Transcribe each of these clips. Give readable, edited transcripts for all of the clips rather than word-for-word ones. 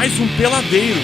mais um Peladeiros.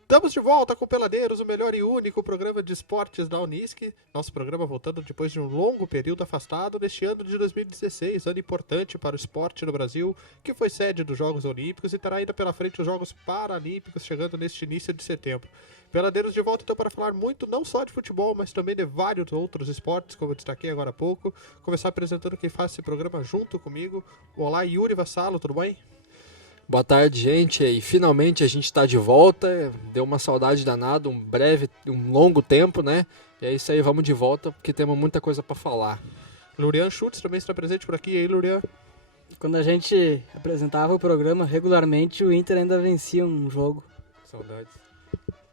Estamos de volta com Peladeiros, o melhor e único programa de esportes da Unisc. Nosso programa voltando depois de um longo período afastado neste ano de 2016, ano importante para o esporte no Brasil, que foi sede dos Jogos Olímpicos e terá ainda pela frente os Jogos Paralímpicos chegando neste início de setembro. Peladeiros de volta então para falar muito não só de futebol, mas também de vários outros esportes, como eu destaquei agora há pouco. Começar apresentando quem faz esse programa junto comigo. Olá, Yuri Vassalo, tudo bem? Boa tarde, gente, e finalmente a gente está de volta, deu uma saudade danada, um longo tempo, né? E é isso aí, vamos de volta, porque temos muita coisa para falar. Lurian Schutz também está presente por aqui, e aí, Lurian? Quando a gente apresentava o programa regularmente, o Inter ainda vencia um jogo. Saudades.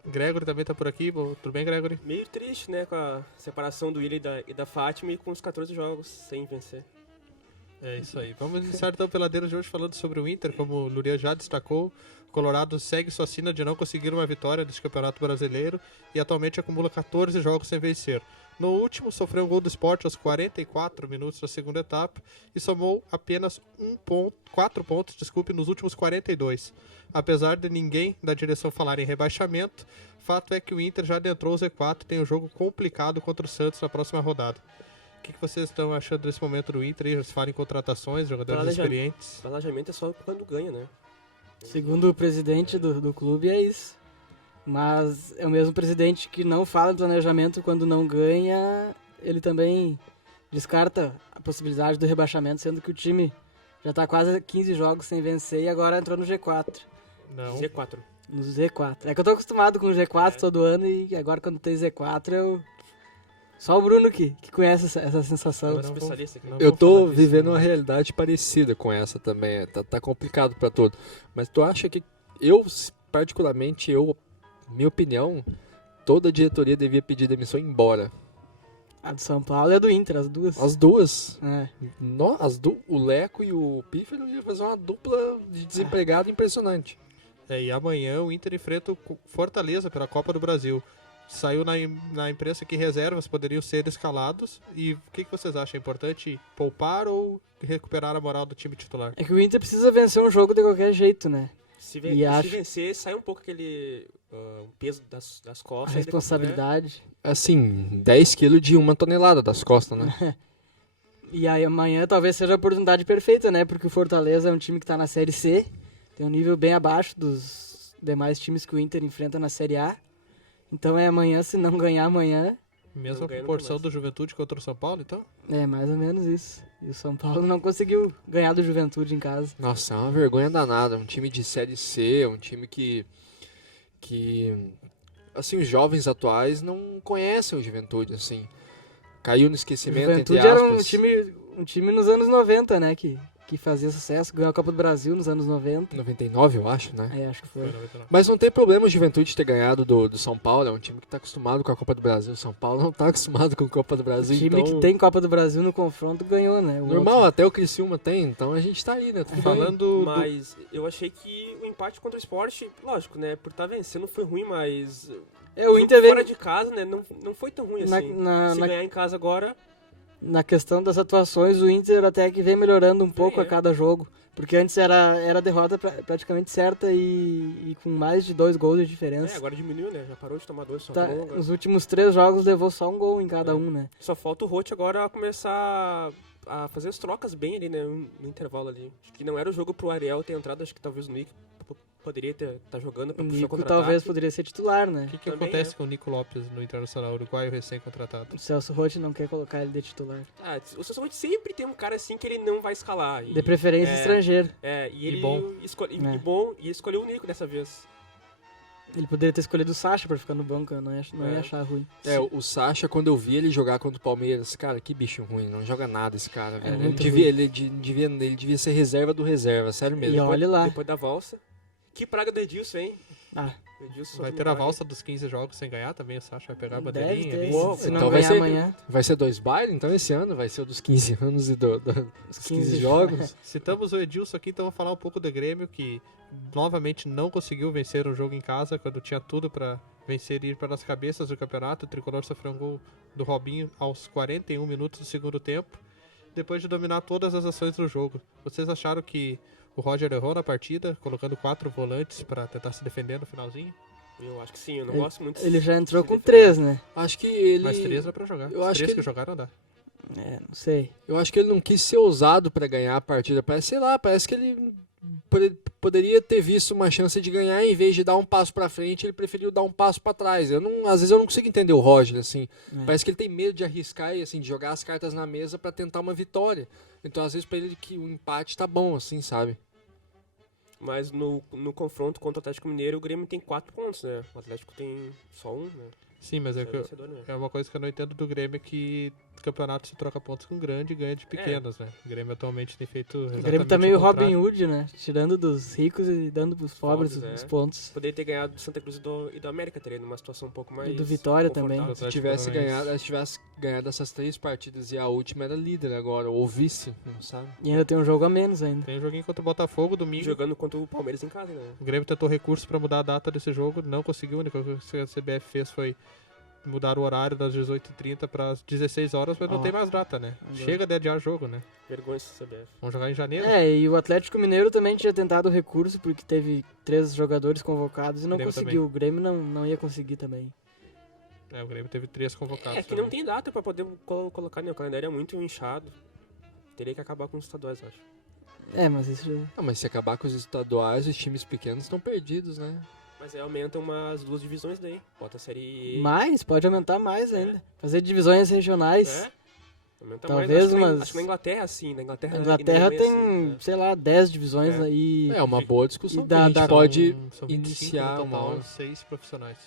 Gregory também está por aqui, tudo bem, Gregory? Meio triste, né, com a separação do Willi e da Fátima e com os 14 jogos sem vencer. É isso aí. Vamos iniciar então o Peladeiros de hoje falando sobre o Inter. Como o Lurian já destacou, o Colorado segue sua sina de não conseguir uma vitória neste Campeonato Brasileiro e atualmente acumula 14 jogos sem vencer. No último, sofreu um gol do Sport aos 44 minutos da segunda etapa e somou apenas 4 pontos nos últimos 42. Apesar de ninguém da direção falar em rebaixamento, fato é que o Inter já adentrou o Z4 e tem um jogo complicado contra o Santos na próxima rodada. O que vocês estão achando desse momento do Inter? Eles falam em contratações, jogadores experientes. Planejamento é só quando ganha, né? Segundo o presidente do clube, é isso. Mas é o mesmo presidente que não fala em planejamento quando não ganha. Ele também descarta a possibilidade do rebaixamento, sendo que o time já está quase 15 jogos sem vencer e agora entrou no G4. Não. Z4. No Z4. É que eu tô acostumado com o G4 todo ano e agora quando tem Z4 eu... Só o Bruno que conhece essa sensação. Especialista aqui. Eu tô vivendo uma realidade parecida com essa também, tá complicado para todo. Mas tu acha que particularmente, minha opinião, toda a diretoria devia pedir demissão e ir embora? A do São Paulo e a do Inter, as duas. As duas? É. O Leco e o Pífero iam fazer uma dupla de desempregado impressionante. E amanhã o Inter enfrenta o Fortaleza pela Copa do Brasil. Saiu na imprensa que reservas poderiam ser escalados. E o que vocês acham? É importante poupar ou recuperar a moral do time titular? É que o Inter precisa vencer um jogo de qualquer jeito, né? Se vencer, sai um pouco aquele peso das costas. A responsabilidade. Assim, 10 quilos de 1 tonelada das costas, né? E aí amanhã talvez seja a oportunidade perfeita, né? Porque o Fortaleza é um time que tá na Série C. Tem um nível bem abaixo dos demais times que o Inter enfrenta na Série A. Então é amanhã, se não ganhar amanhã... Mesma proporção do Juventude contra o São Paulo, então? É, mais ou menos isso. E o São Paulo não conseguiu ganhar do Juventude em casa. Nossa, é uma vergonha danada. Um time de Série C, um time que assim, os jovens atuais não conhecem o Juventude, assim. Caiu no esquecimento, o Juventude entre era aspas. um time nos anos 90, né? Que fazia sucesso, ganhou a Copa do Brasil nos anos 90. 99, eu acho, né? É, acho que foi. Mas não tem problema o Juventude ter ganhado do São Paulo, é um time que tá acostumado com a Copa do Brasil. O São Paulo não tá acostumado com a Copa do Brasil, O time então... que tem Copa do Brasil no confronto ganhou, né? Normal, até o Criciúma tem, então a gente tá aí, né? Tudo Falando Mas eu achei que o empate contra o Sport, lógico, né? Por estar vencendo foi ruim, mas... o Inter fora de casa, né? Não foi tão ruim assim. Se ganhar em casa agora... Na questão das atuações, o Inter até que vem melhorando um pouco a cada jogo. Porque antes era derrota praticamente certa e com mais de 2 gols de diferença. Agora diminuiu, né? Já parou de tomar 2, só tá, gol. Nos últimos 3 jogos levou só um gol em cada um, né? Só falta o Roth agora começar a fazer as trocas bem ali, né? No intervalo ali. Acho que não era o jogo pro Ariel ter entrado, acho que talvez o Nico poderia estar jogando pra puxar o Nico contra-ataque. talvez poderia ser titular, né? O que acontece com o Nico Lopes no Internacional Uruguaio recém-contratado? O Celso Roth não quer colocar ele de titular. O Celso Roth sempre tem um cara assim que ele não vai escalar. De preferência estrangeiro. E ele bom. E escolheu o Nico dessa vez. Ele poderia ter escolhido o Sacha pra ficar no banco, eu não ia achar ruim. O Sacha, quando eu vi ele jogar contra o Palmeiras, cara, que bicho ruim, não joga nada esse cara, velho. Ele devia ser reserva do reserva, sério mesmo. E olha lá. Depois da valsa. Que praga do Edilson, hein? Edilson vai ter a valsa dos 15 jogos sem ganhar também, o Sacha vai pegar a bandeirinha ali. Se não ganhar amanhã. Vai ser 2 bailes, então esse ano vai ser o dos 15 anos e dos 15 jogos. Citamos o Edilson aqui, então vamos falar um pouco do Grêmio, que novamente não conseguiu vencer um jogo em casa, quando tinha tudo para vencer e ir para as cabeças do campeonato. O Tricolor sofreu um gol do Robinho aos 41 minutos do segundo tempo. depois de dominar todas as ações do jogo. Vocês acharam que o Roger errou na partida, colocando 4 volantes pra tentar se defender no finalzinho? Eu acho que sim, eu não gosto muito. Ele já entrou se com defender. 3, né? Acho que ele. Mas 3 dá pra jogar. Eu Os acho 3 que- que jogaram dá. Não sei. Eu acho que ele não quis ser ousado pra ganhar a partida. Parece, sei lá, parece que ele poderia ter visto uma chance de ganhar, em vez de dar um passo pra frente, ele preferiu dar um passo pra trás. Às vezes eu não consigo entender o Roger, assim. Parece que ele tem medo de arriscar e assim, de jogar as cartas na mesa pra tentar uma vitória. Então, às vezes, pra ele que o empate tá bom, assim, sabe? Mas no confronto contra o Atlético Mineiro, o Grêmio tem 4 pontos, né? O Atlético tem só 1, né? Sim, mas é, É que vencedor, né? é uma coisa que eu não entendo do Grêmio, é que o campeonato se troca pontos com grande e ganha de pequenos, né? O Grêmio atualmente tem feito exatamente O Grêmio tá meio o contrário. Robin Hood, né? Tirando dos ricos e dando pros pobres Pobres, os é. pontos. Poderia ter ganhado do Santa Cruz e do América, teria numa situação um pouco mais. E do Vitória confortável. também. Atlético Se Paranaense. tivesse ganhado essas 3 partidas e a última era líder agora, ou vice, não sabe? E ainda tem um jogo a menos ainda. Tem um joguinho contra o Botafogo domingo. Jogando contra o Palmeiras em casa, né? O Grêmio tentou recurso pra mudar a data desse jogo, não conseguiu. A única coisa que a CBF fez foi mudar o horário das 18h30 para as 16 horas, mas não Ó. tem mais data, né? Agora. Chega de adiar jogo, né? Vergonha esse CBF. Vamos jogar em janeiro. E o Atlético Mineiro também tinha tentado o recurso, porque teve 3 jogadores convocados e não Grêmio conseguiu. O Grêmio não ia conseguir também. O Grêmio teve 3 convocados. É que também. não tem data pra poder colocar, né? O calendário é muito inchado. Teria que acabar com os estaduais, eu acho. Mas isso... Não, mas se acabar com os estaduais, os times pequenos estão perdidos, né? Mas aí aumenta umas 2 divisões daí. Bota a série E. Mais, pode aumentar mais ainda. Fazer divisões regionais. É? Aumenta Talvez mais. umas- Acho que na Inglaterra, sim. Na Inglaterra, A Inglaterra ainda é tem, assim, né? sei lá, 10 divisões É. aí. É uma boa discussão. E que a gente da- pode São 25 iniciar no uma total, hora. 6 profissionais.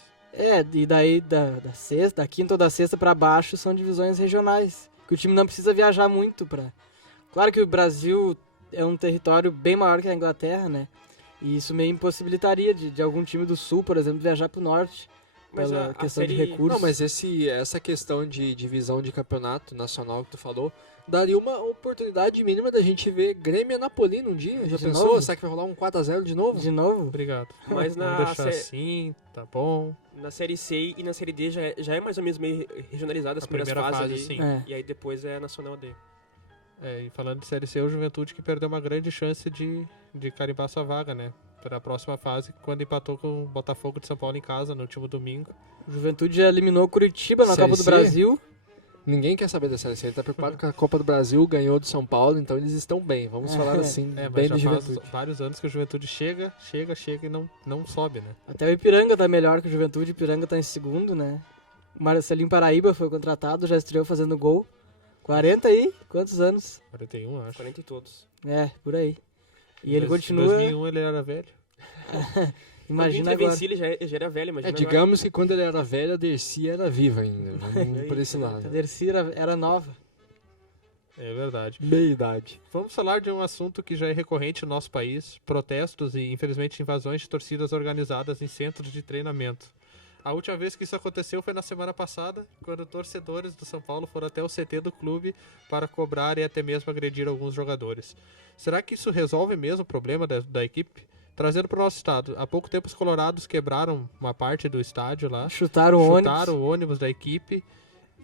E daí da quinta ou da sexta pra baixo são divisões regionais. Que o time não precisa viajar muito pra. Claro que o Brasil é um território bem maior que a Inglaterra, né? E isso meio impossibilitaria de algum time do sul, por exemplo, viajar pro norte. Mas Pela a questão de série- recursos. Não, mas essa questão de divisão de campeonato nacional que tu falou, daria uma oportunidade mínima da gente ver Grêmio e Napolino um dia. Já De pensou? novo? Será que vai rolar um 4x0 de novo? De novo? Obrigado. Mas Vamos na, deixar assim, tá bom. na série C e na série D já é mais ou menos meio regionalizada as A primeiras primeira fases fase, ali. sim. É. E aí depois é nacional D. E falando de Série C, o Juventude que perdeu uma grande chance de carimbar sua vaga, né? Para a próxima fase, quando empatou com o Botafogo de São Paulo em casa no último domingo. O Juventude já eliminou o Curitiba na Série Copa do C? Brasil. Ninguém quer saber da Série C. Ele tá preocupado com a Copa do Brasil, ganhou do São Paulo, então eles estão bem. Vamos falar assim, Mas bem já do faz Juventude. vários anos que o Juventude chega e não sobe, né? Até o Ipiranga tá melhor que o Juventude. O Ipiranga tá em segundo, né? O Marcelinho Paraíba foi contratado, já estreou fazendo gol. 40 aí? Quantos anos? 41, acho. 40 e todos. Por aí. E ele Em continua... 2001 ele era velho. Imagina Quando ele agora. vencia, ele já era velho, imagina agora. Digamos que quando ele era velho, a Dercy era viva ainda. Vamos por esse A lado. Dercy era nova. É verdade. Meia idade. Vamos falar de um assunto que já é recorrente no nosso país: protestos e, infelizmente, invasões de torcidas organizadas em centros de treinamento. A última vez que isso aconteceu foi na semana passada, quando torcedores do São Paulo foram até o CT do clube para cobrar e até mesmo agredir alguns jogadores. Será que isso resolve mesmo o problema da equipe? Trazendo para o nosso estado, há pouco tempo os colorados quebraram uma parte do estádio lá, Chutaram o ônibus. chutaram o ônibus da equipe,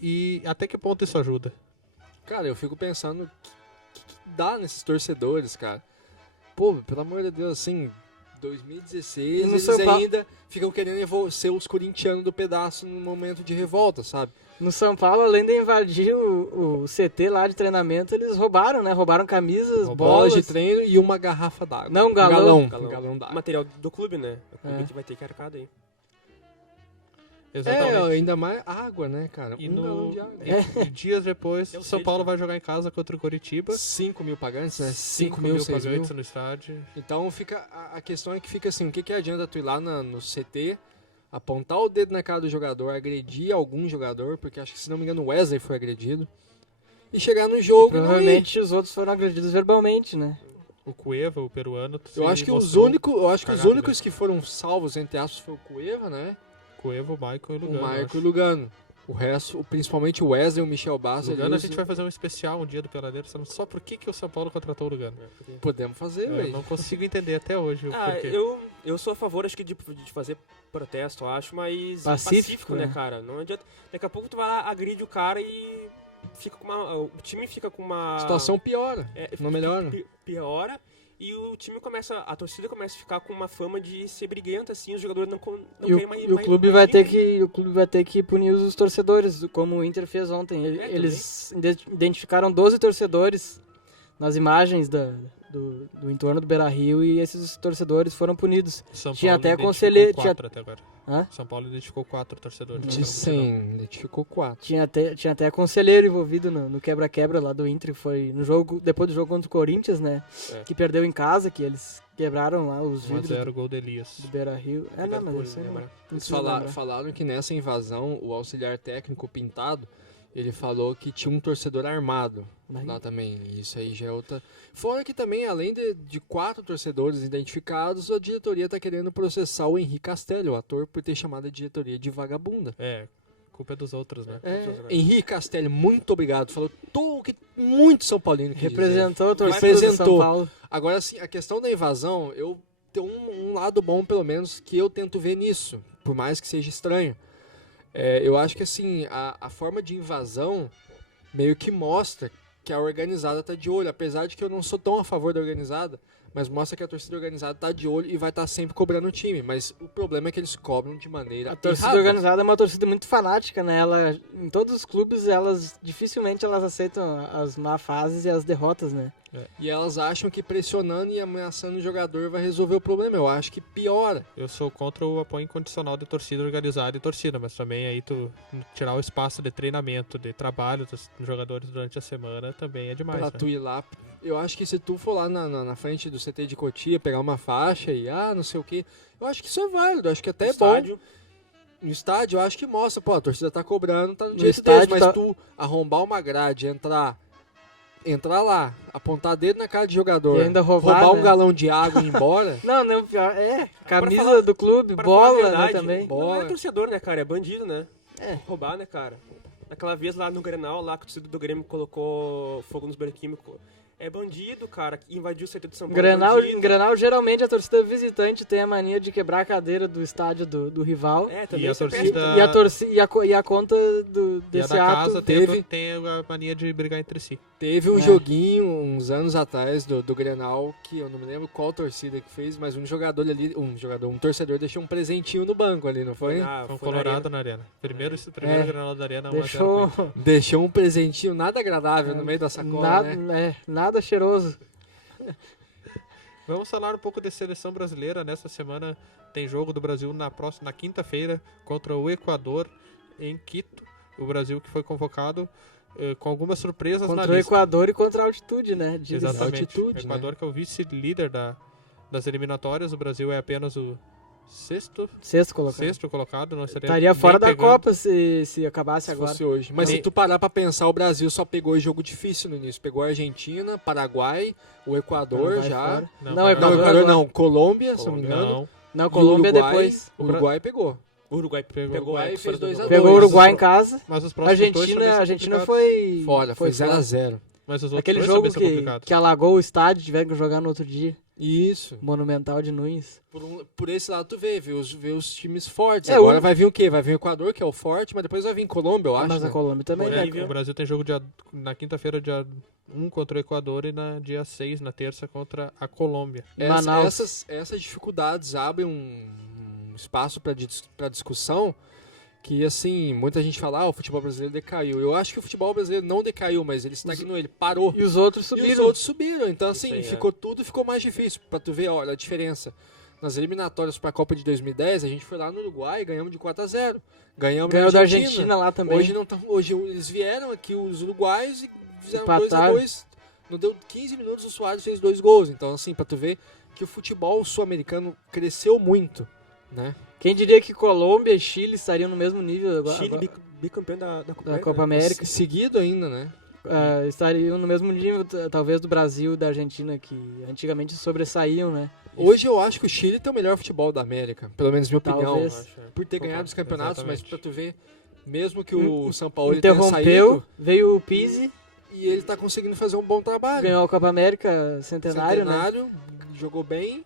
e até que ponto isso ajuda? Cara, eu fico pensando o que dá nesses torcedores, cara. Pô, pelo amor de Deus, assim, 2016, E no eles São Paulo- ainda ficam querendo ser os corintianos do pedaço no momento de revolta, sabe? No São Paulo, além de invadir o CT lá de treinamento, eles roubaram, né? Roubaram camisas, Bolas bolas. de treino e uma garrafa d'água. Não, um galão. Um galão d'água. Material do clube, né? O clube É. que vai ter que arcar daí. Exatamente. ainda mais água, né, cara? E galão de água. E dias depois, Eu São sei, Paulo cara. vai jogar em casa contra o Coritiba. 5 mil pagantes, né? 5 5 mil mil, 6 mil. pagantes no estádio. Então fica a questão é que fica assim, o que adianta tu ir lá no CT, apontar o dedo na cara do jogador, agredir algum jogador, porque acho que se não me engano o Wesley foi agredido, e chegar no jogo e não ir. Provavelmente os outros foram agredidos verbalmente, né? O Cueva, o peruano. Eu acho que os mostrou únicos cagado, que foram salvos entre aspas foi o Cueva, né? Cueva, o Maicon e o Lugano. O Marco e o eu Lugano. O resto, principalmente o Wesley e o Michel acho. Bastos, Lugano a gente vai fazer um especial um dia do Peladeiro, sabendo só por que o São Paulo contratou o Lugano. podemos fazer, Eu velho. não consigo entender até hoje o porquê. Eu sou a favor, acho que de fazer protesto, eu acho, mas Pacífico, né, né? cara? Não adianta. Daqui a pouco tu vai lá, agride o cara e o time fica com uma... A situação piora, não melhora. Piora. E a torcida começa a ficar com uma fama de ser briguenta, assim, os jogadores não querem mais... E o clube vai ter que punir os torcedores, como o Inter fez ontem. Eles identificaram 12 torcedores nas imagens do entorno do Beira-Rio e esses torcedores foram punidos. São Tinha Paulo até identificou conselheiro... 4 até agora. Hã? São Paulo identificou 4 torcedores. De 100, identificou 4. Tinha até conselheiro envolvido no quebra-quebra lá do Inter, que foi no jogo, depois do jogo contra o Corinthians, né? Que perdeu em casa, que eles quebraram lá os vidros 1-0, gol de Elias. do Beira-Rio. Não, mas isso aí não Eles precisa lembrar. falaram que nessa invasão, o auxiliar técnico Pintado, ele falou que tinha um torcedor armado lá também. Isso aí já é outra... Fora que também, além de 4 torcedores identificados, a diretoria está querendo processar o Henrique Castelli, o ator, por ter chamado a diretoria de vagabunda. Culpa é dos outros, né? Henrique Castelli, muito obrigado. Falou o que muito São Paulino quis Representou a dizer. torcida de São Paulo. Agora, assim, a questão da invasão, eu tenho um lado bom, pelo menos, que eu tento ver nisso, por mais que seja estranho. Eu acho que, assim, a forma de invasão meio que mostra que a organizada tá de olho, apesar de que eu não sou tão a favor da organizada, mas mostra que a torcida organizada tá de olho e vai estar sempre cobrando o time. Mas o problema é que eles cobram de maneira A torcida errada. organizada é uma torcida muito fanática, né? Em todos os clubes, dificilmente elas aceitam as má fases e as derrotas, né? E elas acham que pressionando e ameaçando o jogador vai resolver o problema. Eu acho que piora. Eu sou contra o apoio incondicional de torcida organizada e torcida, mas também aí tu tirar o espaço de treinamento, de trabalho dos jogadores durante a semana também é demais. Pra né? tu ir lá, eu acho que se tu for lá na frente do CT de Cotia, pegar uma faixa e não sei o que, eu acho que isso é válido, eu acho que até é bom. No estádio, eu acho que mostra, a torcida tá cobrando, tá no jeito deles, mas tu arrombar uma grade, entrar lá, apontar dedo na cara de jogador, E ainda roubar, roubar um né? galão de água e ir embora. Não, pior. Camisa falar- do clube, Pra falar a bola, né, verdade, também. Não Bola. é torcedor, né, cara? É bandido, né? Roubar, né, cara? Naquela vez lá no Grenal, lá que o torcedor do Grêmio colocou fogo nos banheiros químicos. É bandido, cara, que invadiu o CT de São Paulo. Em Grenal, geralmente a torcida visitante tem a mania de quebrar a cadeira do estádio do rival. Também E a isso é torcida- péssimo. E a torcida e a conta E a desse da ato casa tem a mania de brigar entre si. Teve um joguinho uns anos atrás do Grenal, que eu não me lembro qual torcida que fez, mas um torcedor deixou um presentinho no banco ali, não foi? Foi um Foi na Colorado na arena. Primeiro Grenal da arena, 1-0 deixou pro Inter. Deixou um presentinho nada agradável no meio da sacola, né? nada cheiroso. Vamos falar um pouco de seleção brasileira. Nessa semana tem jogo do Brasil na quinta-feira contra o Equador em Quito. O Brasil que foi convocado com algumas surpresas na Contra o lista. Equador e contra a altitude, né? Diga-se. Exatamente. altitude, o Equador que é o vice-líder das eliminatórias. O Brasil é apenas o sexto Colocado. Não seria Estaria nem fora da pegando. Copa se acabasse Se agora. fosse hoje. Mas Nem- se tu parar pra pensar, o Brasil só pegou jogo difícil no início. Pegou a Argentina, Paraguai, o Equador Vai já. fora. Não, Não, Paraguai. Não, Equador Equador agora. não. Colômbia, se não me engano. Não. Não, E Colômbia Uruguai, depois. O Uruguai pegou. O Uruguai pegou Uruguai Equador fez fora do 2 a jogo. 2. Pegou o Mas Uruguai os em casa. Mas os A próximos dois também Argentina, são a Argentina complicados. foi... Fora, foi 0x0. Mas os outros Aquele dois jogo também são complicados. que alagou o estádio, tiveram que jogar no outro dia. Isso. Monumental de Nunes. Por esse lado tu vê os times fortes. É, Agora o- vai vir o quê? Vai vir o Equador, que é o forte, mas depois vai vir Colômbia, eu acho. Mas né? a Colômbia também, né? Bolívia. O Brasil tem jogo na quinta-feira, dia 1 contra o Equador e na dia 6, na terça, contra a Colômbia. Manaus. Essas dificuldades abrem um espaço para discussão que, assim, muita gente fala, o futebol brasileiro decaiu. Eu acho que o futebol brasileiro não decaiu, mas ele estagnou, ele parou. E os outros E subiram. os outros subiram. Então, assim, Isso aí, ficou mais difícil. Pra tu ver, olha, a diferença. Nas eliminatórias pra Copa de 2010, a gente foi lá no Uruguai e ganhamos de 4x0. Ganhamos Ganhou da Argentina. Argentina lá também. Hoje eles vieram aqui, os uruguaios, e fizeram Empataram. 2x2. Não deu 15 minutos, o Suárez fez 2 gols. Então, assim, pra tu ver que o futebol sul-americano cresceu muito, né? Quem diria que Colômbia e Chile estariam no mesmo nível agora? Chile bicampeão da Copa da Copa América. América. Seguido ainda, né? Estariam no mesmo nível, talvez, do Brasil e da Argentina, que antigamente sobressaíam, né? Hoje eu acho que o Chile tem o melhor futebol da América, pelo menos minha opinião. Talvez. Eu acho, é. Por ter Concordo. ganhado os campeonatos, mas Exatamente. pra tu ver, mesmo que o São Paulo tenha Interrompeu, saído, veio o Pizzi, e ele tá conseguindo fazer um bom trabalho. ganhou a Copa América Centenário, né? Jogou bem.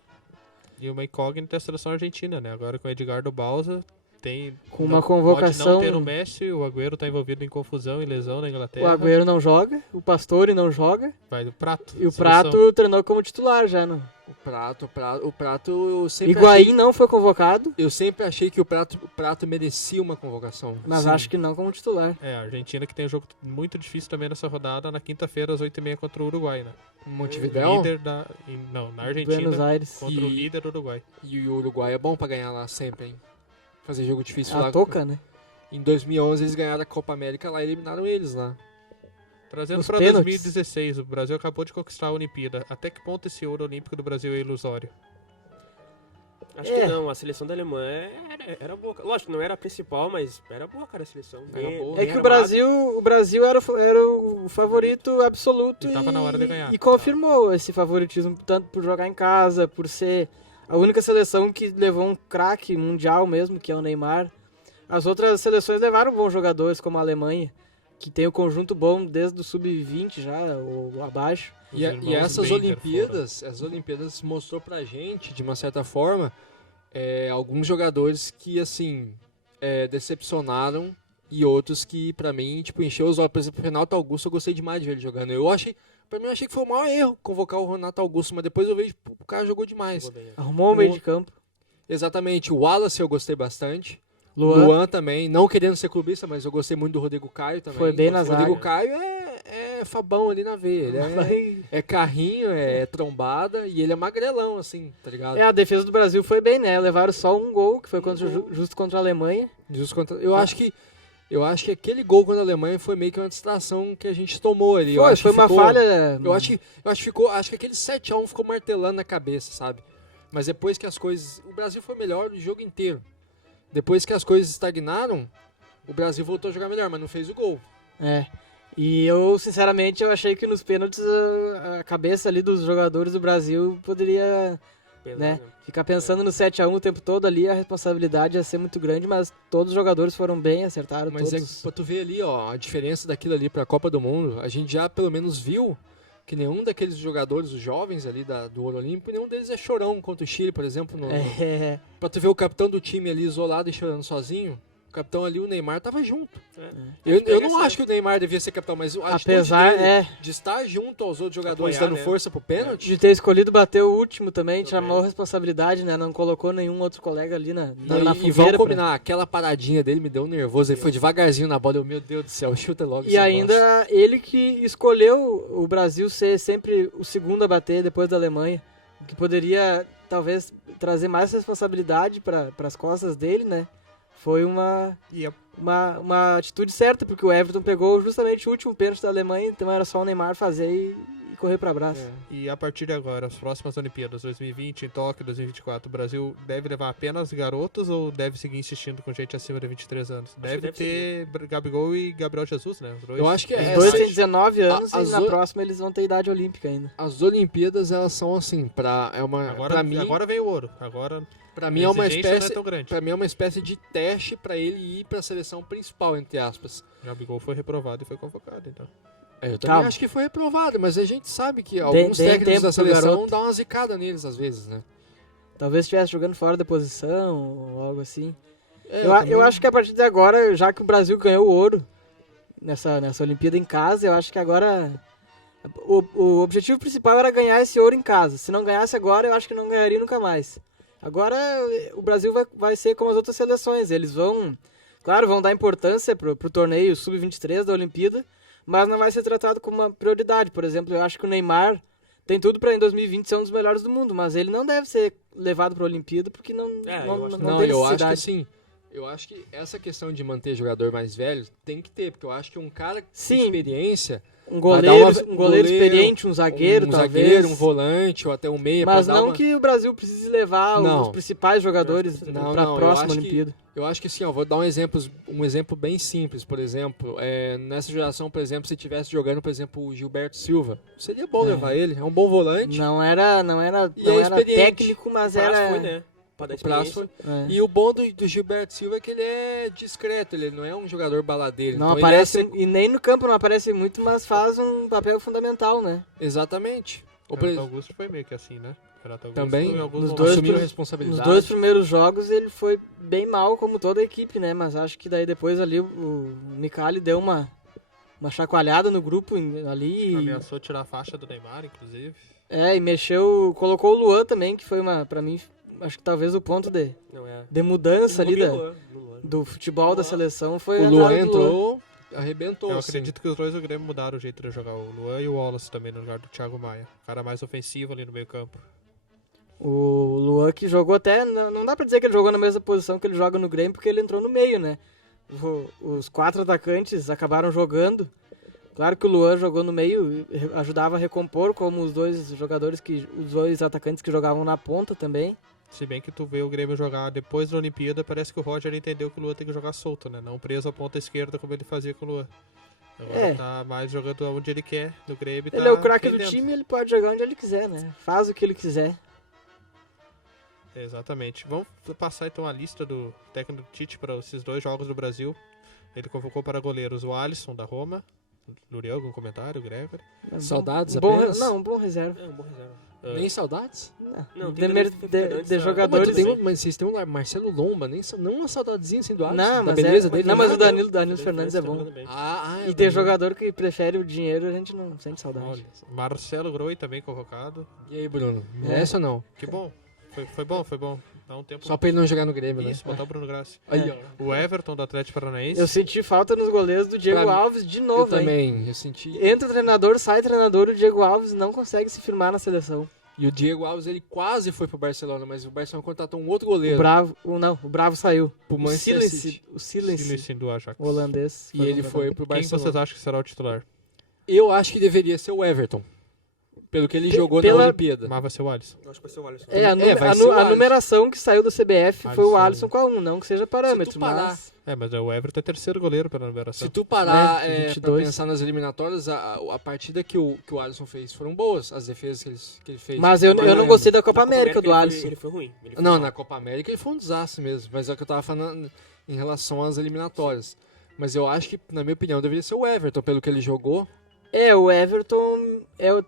E uma incógnita é a seleção argentina, né? Agora com o Edgardo Balsa, Com uma convocação- Pode não ter o Messi, o Agüero tá envolvido em confusão e lesão na Inglaterra. O Agüero não joga, o Pastore não joga, Vai do Prato. e o seleção. Prato treinou como titular já, não. O Prato, eu sempre Higuaín achei, não foi convocado, eu sempre achei que o Prato merecia uma convocação. mas Sim. acho que não como titular. É, a Argentina que tem um jogo muito difícil também nessa rodada, na quinta-feira, às 8h30 contra o Uruguai, né? Montevidéu Líder Não, na Argentina, Buenos Aires. contra o E- líder Uruguai. e o Uruguai é bom pra ganhar lá sempre, hein? Fazer jogo difícil lá. A toca, né? Em 2011 eles ganharam a Copa América lá e eliminaram eles lá. Trazendo Nos para pênaltis. 2016, o Brasil acabou de conquistar a Olimpíada. Até que ponto esse ouro olímpico do Brasil é ilusório? Acho É. que não, a seleção da Alemanha era boa. Lógico, não era a principal, mas era boa, cara, a seleção. Era boa. É que o Brasil era o favorito absoluto E tava na hora de ganhar. e confirmou esse favoritismo, tanto por jogar em casa, por ser a única seleção que levou um craque mundial mesmo, que é o Neymar. As outras seleções levaram bons jogadores, como a Alemanha, que tem o conjunto bom desde o sub-20 já, ou abaixo. Os E irmãos essas Bender as Olimpíadas mostrou pra gente, de uma certa forma, alguns jogadores que, assim, decepcionaram e outros que, pra mim, tipo, encheu os olhos. Por exemplo, o Renato Augusto, eu gostei demais de ver ele jogando. Pra mim, eu achei que foi o maior erro convocar o Renato Augusto, mas depois eu vejo, pô, o cara jogou demais. Arrumou o meio de campo. Exatamente, o Wallace eu gostei bastante. Luan. Luan também, não querendo ser clubista, mas eu gostei muito do Rodrigo Caio também. Foi bem na O Rodrigo zaga. Caio é Fabão ali na veia. Ele é carrinho, é trombada e ele é magrelão, assim, tá ligado? A defesa do Brasil foi bem, né? Levaram só um gol, que foi justo contra a Alemanha. Eu acho que aquele gol contra a Alemanha foi meio que uma distração que a gente tomou ali. Eu acho Foi que uma ficou- falha. Acho que aquele 7-1 ficou martelando na cabeça, sabe? Mas depois que as coisas... O Brasil foi melhor o jogo inteiro. Depois que as coisas estagnaram, o Brasil voltou a jogar melhor, mas não fez o gol. É. E eu, sinceramente, eu achei que nos pênaltis a cabeça ali dos jogadores do Brasil poderia, né, ficar pensando no 7-1 o tempo todo ali, a responsabilidade ia ser muito grande, mas todos os jogadores foram bem, acertaram Mas todos. pra tu ver ali, ó, a diferença daquilo ali pra Copa do Mundo, a gente já pelo menos viu que nenhum daqueles jogadores, os jovens ali do Ouro Olímpico, nenhum deles é chorão contra o Chile, por exemplo. É, Pra tu ver o capitão do time ali isolado e chorando sozinho, o capitão ali, o Neymar, tava junto. É. Eu não acho que o Neymar devia ser capitão, mas a atitude apesar dele de estar junto aos outros jogadores, Apoiar, dando né? força pro pênalti, de ter escolhido bater o último também, chamou responsabilidade, né? Não colocou nenhum outro colega ali na e fogueira. vamos combinar, aquela paradinha dele me deu nervoso, ele foi devagarzinho na bola, meu Deus do céu, chuta logo E esse ainda negócio. ele que escolheu o Brasil ser sempre o segundo a bater depois da Alemanha, o que poderia talvez trazer mais responsabilidade para as costas dele, né? Foi uma atitude certa, porque o Everton pegou justamente o último pênalti da Alemanha, então era só o Neymar fazer e correr para abraço. E a partir de agora, as próximas Olimpíadas, 2020, em Tóquio, 2024, o Brasil deve levar apenas garotos ou deve seguir insistindo com gente acima de 23 anos? Deve ter Gabigol e Gabriel Jesus, né? Os dois. Eu acho que Os é dois essa- têm 19 anos as e na o- próxima eles vão ter idade olímpica ainda. As Olimpíadas, elas são assim, pra mim, Agora veio o ouro. Agora pra mim é uma exigência não é espécie, tão grande. pra mim é uma espécie de teste pra ele ir pra seleção principal, entre aspas. Gabigol foi reprovado e foi convocado, então. Eu também Calma. acho que foi reprovado, mas a gente sabe que alguns Tem técnicos tempo da pro seleção garoto. dão uma zicada neles às vezes, né? Talvez estivesse jogando fora da posição ou algo assim. É, Eu acho que a partir de agora, já que o Brasil ganhou o ouro nessa Olimpíada em casa, eu acho que agora o objetivo principal era ganhar esse ouro em casa. Se não ganhasse agora, eu acho que não ganharia nunca mais. Agora o Brasil vai ser como as outras seleções. Eles vão dar importância pro torneio Sub-23 da Olimpíada, mas não vai ser tratado como uma prioridade. Por exemplo, eu acho que o Neymar tem tudo para em 2020 ser um dos melhores do mundo, mas ele não deve ser levado para a Olimpíada porque não Não, tem eu acho que necessidade. assim, eu acho que essa questão de manter jogador mais velho tem que ter, porque eu acho que um cara com Sim. experiência, Um Vai goleiro, dar um goleiro experiente, um zagueiro, talvez. um volante ou até um meia Mas pra dar não uma... que o Brasil precise levar Não. os principais jogadores Não, para a não, eu próxima acho que- Olimpíada. Eu acho que sim, ó, vou dar um exemplo bem simples, por exemplo, nessa geração, por exemplo, se tivesse jogando, por exemplo, o Gilberto Silva, seria bom levar ele, é um bom volante. Não era E é experiente. técnico, mas O prazo era... foi, né? Pra dar O prazo experiência. foi- É. E o bom do Gilberto Silva é que ele é discreto, ele não é um jogador baladeiro. Não então ele aparece, é e nem no campo não aparece muito, mas faz um papel fundamental, né? Exatamente. O Augusto foi meio que assim, né? Campeonato Augusto, Também em alguns nos momentos. dois assumiu a Nos responsabilidade. 2 primeiros jogos ele foi bem mal, como toda a equipe, né? Mas acho que daí depois ali o Micali deu uma chacoalhada no grupo ali e, Ameaçou tirar a faixa do Neymar, inclusive. e mexeu, colocou o Luan também, que foi pra mim, acho que talvez o ponto Não é. de mudança ali No Luan. do futebol da seleção foi O a Luan entrada do Luan. entrou, arrebentou. Eu assim. acredito que os dois do Grêmio mudaram o jeito de jogar. O Luan e o Wallace também no lugar do Thiago Maia. O cara mais ofensivo ali no meio campo. O Luan que jogou até, não dá pra dizer que ele jogou na mesma posição que ele joga no Grêmio, porque ele entrou no meio, né? Os 4 atacantes acabaram jogando. Claro que o Luan jogou no meio, ajudava a recompor, como os dois atacantes que jogavam na ponta também. Se bem que tu vê o Grêmio jogar depois da Olimpíada, parece que o Roger entendeu que o Luan tem que jogar solto, né? Não preso à ponta esquerda como ele fazia com o Luan. Agora tá mais jogando onde ele quer, no Grêmio. Ele tá é o craque do rendendo. time, ele pode jogar onde ele quiser, né? Faz o que ele quiser. Exatamente. Vamos passar então a lista do técnico do Tite para esses 2 jogos do Brasil. Ele convocou para goleiros o Alisson da Roma. Luriel, algum comentário? Gregory? Saudades um bom, apenas? Não, um bom reserva. É um bom reserva. Nem saudades? Não, de, tem mer- Fernandes, de mas jogadores. Mas, mas vocês têm o Marcelo Lomba, não uma saudadezinha assim do Alisson, Não, da mas, beleza dele. não, mas o nada? Danilo Fernandes é tá bom. jogando bem. Ah, E tem jogador que prefere o dinheiro, a gente não sente saudade. Olha, Marcelo Groi também convocado. E aí, Bruno? Merece ou não? Que bom. Foi bom, foi bom. Dá um tempo. Só pra ele não jogar no Grêmio, Isso, né? botar o Bruno Graça. Aí, É. ó. O Everton do Atlético Paranaense. Eu senti falta nos goleiros do Diego Pra mim, Alves de Eu novo, hein? também, eu senti. Entra treinador, sai treinador, o Diego Alves não consegue se firmar na seleção. E o Diego Alves, ele quase foi pro Barcelona, mas o Barcelona contratou um outro goleiro O Bravo saiu. pro O Manchester City. Silence, Silicen do Ajax. o holandês. E ele foi pro Quem Barcelona. vocês acham que será o titular? Eu acho que deveria ser o Everton. Pelo que ele jogou na pela- Olimpíada. Mas vai ser o Alisson. Eu acho que vai ser o Alisson. vai ser o a Alisson. numeração que saiu da CBF foi o Alisson. Alisson com a 1, não que seja parâmetro, Se tu parar- mas... Mas o Everton é terceiro goleiro pela numeração. Se tu parar É, pra 22. pensar nas eliminatórias, a partida que o Alisson fez foram boas, as defesas que ele fez. Mas eu não lembro. gostei da Copa Na Copa América do ele Alisson. Ele foi ruim. Ele foi Não, mal. na Copa América ele foi um desastre mesmo, mas é o que eu tava falando em relação às eliminatórias. Mas eu acho que, na minha opinião, deveria ser o Everton, pelo que ele jogou. O Everton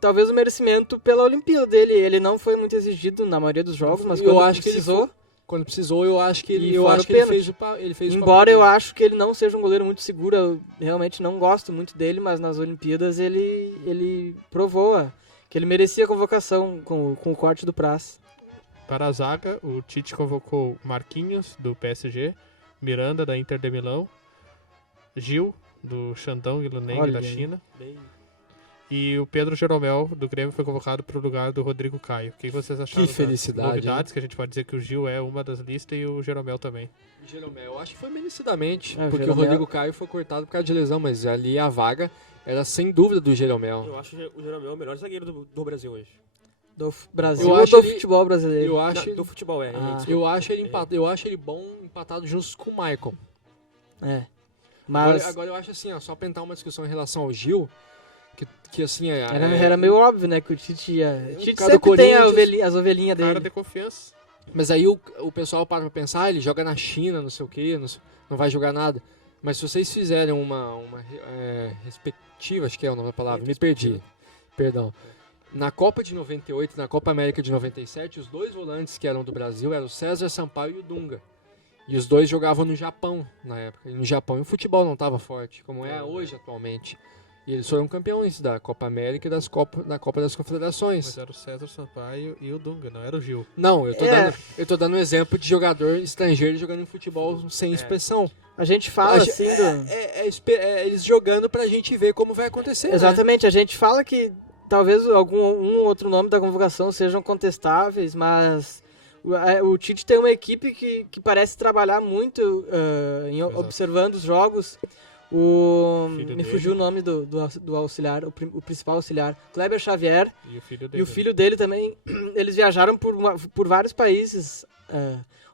talvez o merecimento pela Olimpíada dele. Ele não foi muito exigido na maioria dos jogos, mas Eu quando acho que ele precisou... Quando precisou, eu acho que ele, E fora o ele pênalti. fez ele fez o Embora papel eu dele. acho que ele não seja um goleiro muito seguro, eu realmente não gosto muito dele, mas nas Olimpíadas ele provou que ele merecia a convocação com o corte do Praz. Para a zaga, o Tite convocou Marquinhos, do PSG, Miranda, da Inter de Milão, Gil, do Shandong Luneng, Olha da aí. China, Bem- e o Pedro Jeromel, do Grêmio, foi convocado para o lugar do Rodrigo Caio. O que vocês acharam Que das felicidade, novidades? Que a gente pode dizer que o Gil é uma das listas e o Jeromel também. Jeromel, eu acho que foi merecidamente, É, o porque Jeromel- o Rodrigo Caio foi cortado por causa de lesão, mas ali a vaga era sem dúvida do Jeromel. Eu acho o Jeromel o melhor zagueiro do Brasil hoje. Do Brasil Eu ou acho do ele- futebol brasileiro? Eu acho, Do futebol, Ah. eu acho ele bom empatado junto com o Michael. Mas Agora eu acho assim, ó, só pra entrar uma discussão em relação ao Gil, que assim era meio óbvio, né, que o Tite ia... O Tite por causa do sempre tem Corinthians, as ovelhinhas Cara dele. de confiança. Mas aí o pessoal para pra pensar, ele joga na China, não sei o que, não vai jogar nada. Mas se vocês fizerem uma respectiva, acho que é o nome da palavra, me perdi, perdão. Na Copa de 98 e na Copa América de 97, os dois volantes que eram do Brasil eram o César Sampaio e o Dunga. E os dois jogavam no Japão na época. E no Japão o futebol não estava forte, como é hoje atualmente. E eles foram campeões da Copa América e da Copa das Confederações. Mas era o César Sampaio e o Dunga, não era o Gil. Não, É. eu tô dando um exemplo de jogador estrangeiro jogando em futebol sem expressão. A gente fala assim do... Eles jogando pra gente ver como vai acontecer. né? Exatamente, a gente fala que talvez um outro nome da convocação sejam contestáveis, mas o Tite tem uma equipe que parece trabalhar muito Exato. observando os jogos. Filho Me dele. fugiu o nome do auxiliar, o principal auxiliar, Kleber Xavier, E o filho dele. e o filho dele também. Eles viajaram por vários países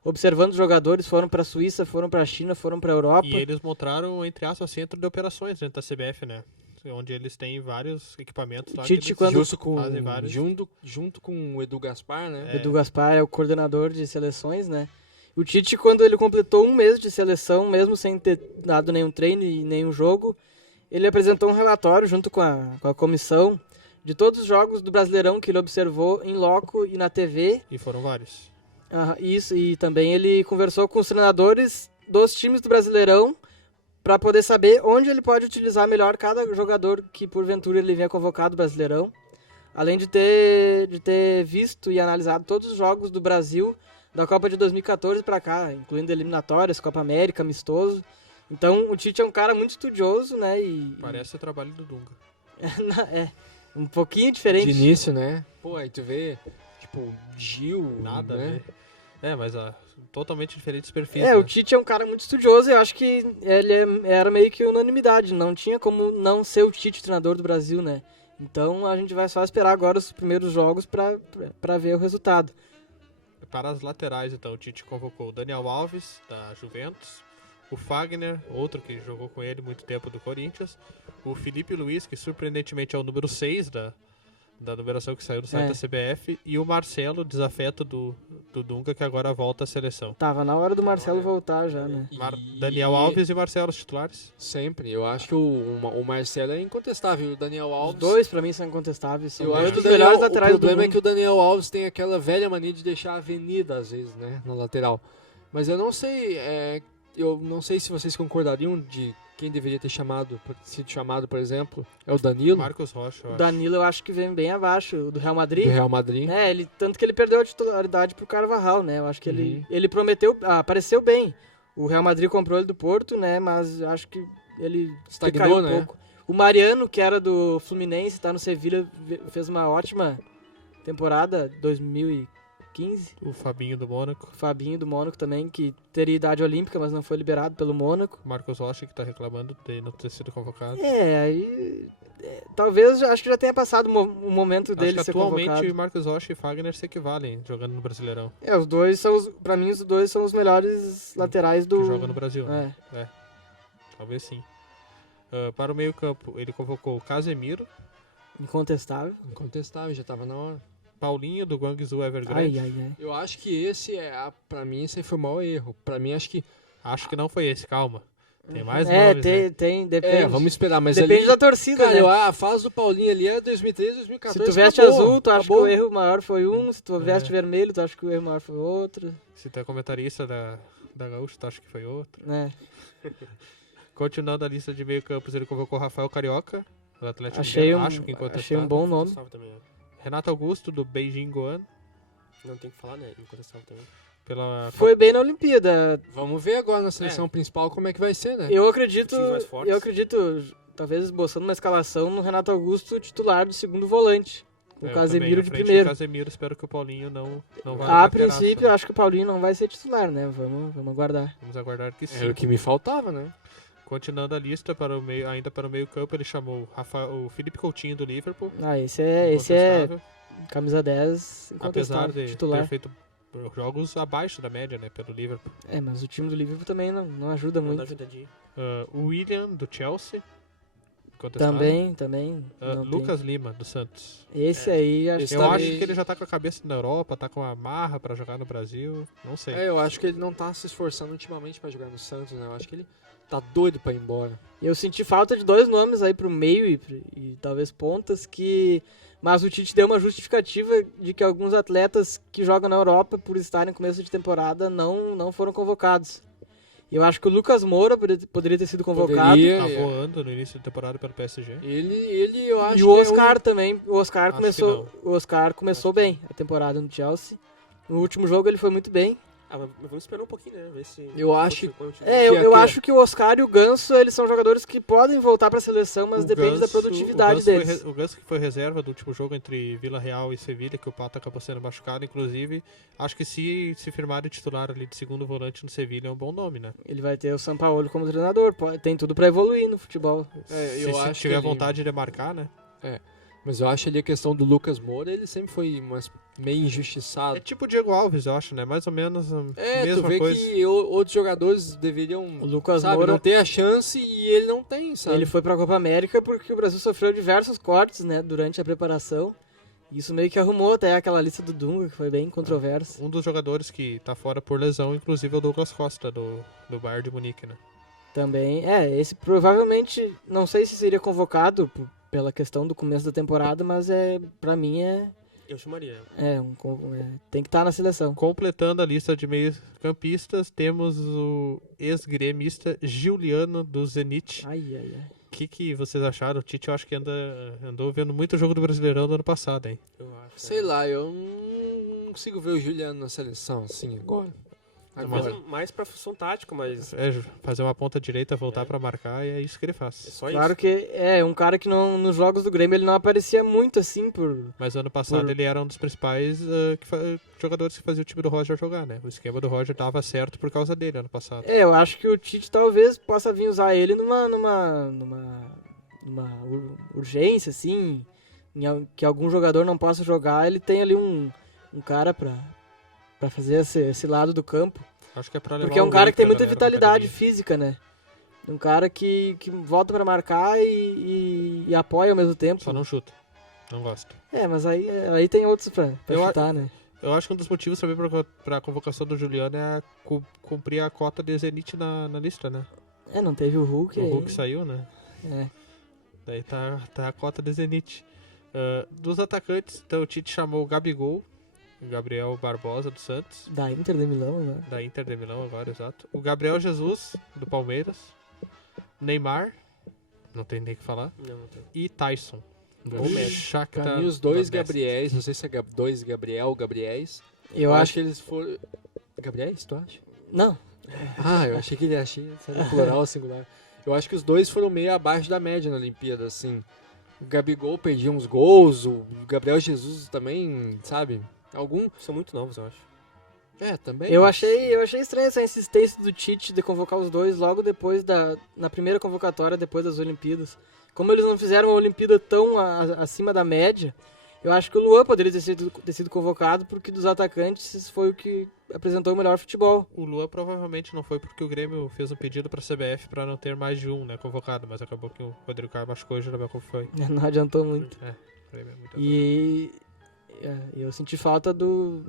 observando os jogadores, foram para a Suíça, foram para a China, foram para a Europa. E eles montaram, entre aspas, centro de operações dentro da CBF, né? Onde eles têm vários equipamentos lá. Tite, que eles quando- fazem vários. Junto com o Edu Gaspar, né? Edu Gaspar é o coordenador de seleções, né? O Tite, quando ele completou um mês de seleção, mesmo sem ter dado nenhum treino e nenhum jogo, ele apresentou um relatório junto com a comissão, de todos os jogos do Brasileirão que ele observou em loco e na TV. E foram vários. Isso, e também ele conversou com os treinadores dos times do Brasileirão para poder saber onde ele pode utilizar melhor cada jogador que porventura ele venha convocado do Brasileirão. Além de ter visto e analisado todos os jogos do Brasil da Copa de 2014 para cá, incluindo eliminatórias, Copa América, amistoso. Então o Tite é um cara muito estudioso, né? Parece o trabalho do Dunga. É um pouquinho diferente. De início, né? Pô, aí tu vê, tipo, Gil, Nada, né? Mas totalmente diferentes perfis. O Tite é um cara muito estudioso e eu acho que ele era meio que unanimidade. Não tinha como não ser o Tite treinador do Brasil, né? Então a gente vai só esperar agora os primeiros jogos para ver o resultado. Para as laterais, então, o Tite convocou o Daniel Alves, da Juventus, o Fagner, outro que jogou com ele muito tempo do Corinthians, o Felipe Luiz, que surpreendentemente é o número 6 da numeração que saiu do site da CBF, e o Marcelo, desafeto do Dunga, que agora volta à seleção. Tava na hora do Marcelo voltar já, né? Daniel Alves e Marcelo, os titulares. Sempre. Eu acho que o Marcelo é incontestável. O Daniel Alves... Os dois, pra mim, são incontestáveis. São Eu acho que os melhores o laterais do problema é mundo. que o Daniel Alves tem aquela velha mania de deixar a avenida, às vezes, né? Na lateral. Mas eu não sei... eu não sei se vocês concordariam de quem deveria ter sido chamado, por exemplo, é o Danilo. Marcos Rocha, eu O acho. Danilo eu acho que vem bem abaixo do Real Madrid. Do Real Madrid. Tanto que ele perdeu a titularidade pro Carvajal, né? Eu acho que ele prometeu, apareceu bem. O Real Madrid comprou ele do Porto, né? Mas eu acho que ele Estagnou, caiu um né? pouco. O Mariano, que era do Fluminense, tá no Sevilha, fez uma ótima temporada, 2015. O Fabinho do Mônaco. O Fabinho do Mônaco também, que teria idade olímpica, mas não foi liberado pelo Mônaco. Marcos Rocha, que tá reclamando de não ter sido convocado. Talvez, acho que já tenha passado o momento dele Acho que ser atualmente convocado. Marcos Rocha e Fagner se equivalem jogando no Brasileirão. Os dois são, pra mim, os dois são os melhores laterais Que joga no Brasil, né? Talvez sim. Para o meio campo, ele convocou o Casemiro, Incontestável. Incontestável, já tava na hora. Paulinho do Guangzhou Evergrande. Ai. Eu acho que pra mim, esse aí foi o maior erro. Pra mim, acho que... Acho que não foi esse, calma. Tem mais nomes. Tem, depende. vamos esperar, mas Depende ali... da torcida, Cara, né? a fase do Paulinho ali é 2013, 2014. Se tu veste acabou, azul, tu acha que acabou. o erro maior foi um. Se tu veste vermelho, tu acha que o erro maior foi outro. Se tu é comentarista da Gaúcha, tu acha que foi outro. Né? Continuando a lista de meio campos, ele convocou o Rafael Carioca, do Atlético Achei Mineiro. um, Acho que achei um bom nome. Incontestável também, né? Renato Augusto, do Beijing Goan. Não tem que falar, né? Incontestável também. Foi bem na Olimpíada. Vamos ver agora na seleção principal como é que vai ser, né? Eu acredito, Times mais fortes. talvez esboçando uma escalação no Renato Augusto titular de segundo volante. Com o Eu Casemiro também, de à frente do primeiro. Casemiro, espero que o Paulinho não vá A lateral, princípio, né? acho que o Paulinho não vai ser titular, né? Vamos aguardar. Vamos aguardar que sim. Era o que me faltava, né? Continuando a lista, ainda para o meio campo, ele chamou o Felipe Coutinho do Liverpool. Esse é incontestável, camisa 10, apesar incontestável, de titular. ter feito jogos abaixo da média, né, pelo Liverpool. Mas o time do Liverpool também não ajuda Não dá muito. ajudadinha. O William, do Chelsea. Incontestável. Também. não Lucas Lima, do Santos. tem. Esse aí, acho Esse Eu também- acho que ele já tá com a cabeça na Europa, tá com a marra pra jogar no Brasil. Não sei. Eu acho que ele não tá se esforçando ultimamente pra jogar no Santos, né? Eu acho que ele tá doido pra ir embora. eu senti falta de dois nomes aí pro meio e talvez pontas mas o Tite deu uma justificativa de que alguns atletas que jogam na Europa, por estarem no começo de temporada, não foram convocados. Eu acho que o Lucas Moura poderia ter sido convocado. Poderia. Tá voando no início da temporada pelo PSG. Ele eu acho E o que Oscar também. O Oscar Acho começou bem a temporada no Chelsea. No último jogo ele foi muito bem. Mas vamos esperar um pouquinho, né? Ver se... Eu acho que- Eu acho que o Oscar e o Ganso, eles são jogadores que podem voltar pra seleção, mas depende da produtividade deles. O Ganso que foi reserva do último jogo entre Vila Real e Sevilha, que o Pato acabou sendo machucado, inclusive. Acho que se firmar de titular ali de segundo volante no Sevilha é um bom nome, né? Ele vai ter o Sampaoli como treinador, tem tudo pra evoluir no futebol. eu se acho tiver que ele- vontade de marcar, né? Mas eu acho ali a questão do Lucas Moura, ele sempre foi meio É injustiçado. tipo o Diego Alves, eu acho, né? Mais ou menos a Tu mesma vê coisa. que outros jogadores deveriam, O Lucas sabe, Moura, não ter a chance e ele não tem, sabe? ele foi pra Copa América porque o Brasil sofreu diversos cortes, né, durante a preparação. Isso meio que arrumou até aquela lista do Dunga, que foi bem controversa. Um dos jogadores que tá fora por lesão, inclusive, é o Douglas Costa, do Bayern de Munique, né? Também, esse provavelmente, não sei se seria convocado pela questão do começo da temporada, mas pra mim Eu chamaria. tem que estar na seleção. Completando a lista de meio-campistas, temos o ex-gremista Giuliano do Zenit. Ai, ai, ai. O que vocês acharam? O Tite, eu acho que andou vendo muito jogo do Brasileirão do ano passado, hein? Eu acho. Sei lá, eu não consigo ver o Juliano na seleção, assim, agora. Mais pra função tática, mas Fazer uma ponta direita, voltar pra marcar, e é isso que ele faz. é só Claro isso. que é um cara que nos jogos do Grêmio ele não aparecia muito assim Mas ano passado ele era um dos principais jogadores que fazia o time do Roger jogar, né? O esquema do Roger dava certo por causa dele ano passado. eu acho que o Tite talvez possa vir usar ele numa urgência, assim, que algum jogador não possa jogar, ele tem ali um cara pra fazer esse lado do campo. Acho que é pra levar Porque é um cara que tem muita galera pra vitalidade academia. física, né? Um cara que volta pra marcar e apoia ao mesmo tempo. Só não chuta. Não gosta. Mas aí tem outros pra Eu chutar, né? Eu acho que um dos motivos também pra convocação do Juliano é cumprir a cota de Zenit na lista, né? Não teve o Hulk. O Hulk saiu, né? É. Daí tá a cota de Zenit. Dos atacantes, então o Tite chamou o Gabigol, o Gabriel Barbosa do Santos, Da Inter de Milão, né? da Inter de Milão agora, exato. O Gabriel Jesus, do Palmeiras. Neymar, não tem nem o que falar. Não tem. E Tyson, do Bom médio. Shakhtar Pra mim, os dois Donetsk. Gabriéis, não sei se é dois Gabriéis. Eu acho que eles foram... Gabriéis, tu acha? Não. Eu achei que ele achei no plural ou singular. Eu acho que os dois foram meio abaixo da média na Olimpíada, assim. O Gabigol perdia uns gols, o Gabriel Jesus também, sabe? São muito novos, eu acho. Também. Eu achei estranha essa insistência do Tite de convocar os dois logo depois na primeira convocatória, depois das Olimpíadas. Como eles não fizeram uma Olimpíada tão acima da média, eu acho que o Luan poderia ter sido convocado, porque dos atacantes foi o que apresentou o melhor futebol. O Luan provavelmente não foi porque o Grêmio fez um pedido pra CBF pra não ter mais de um, né, convocado, mas acabou que o Rodrigo Caio machucou e o Jeromel foi. Não adiantou muito. O Grêmio é muito E eu senti falta do...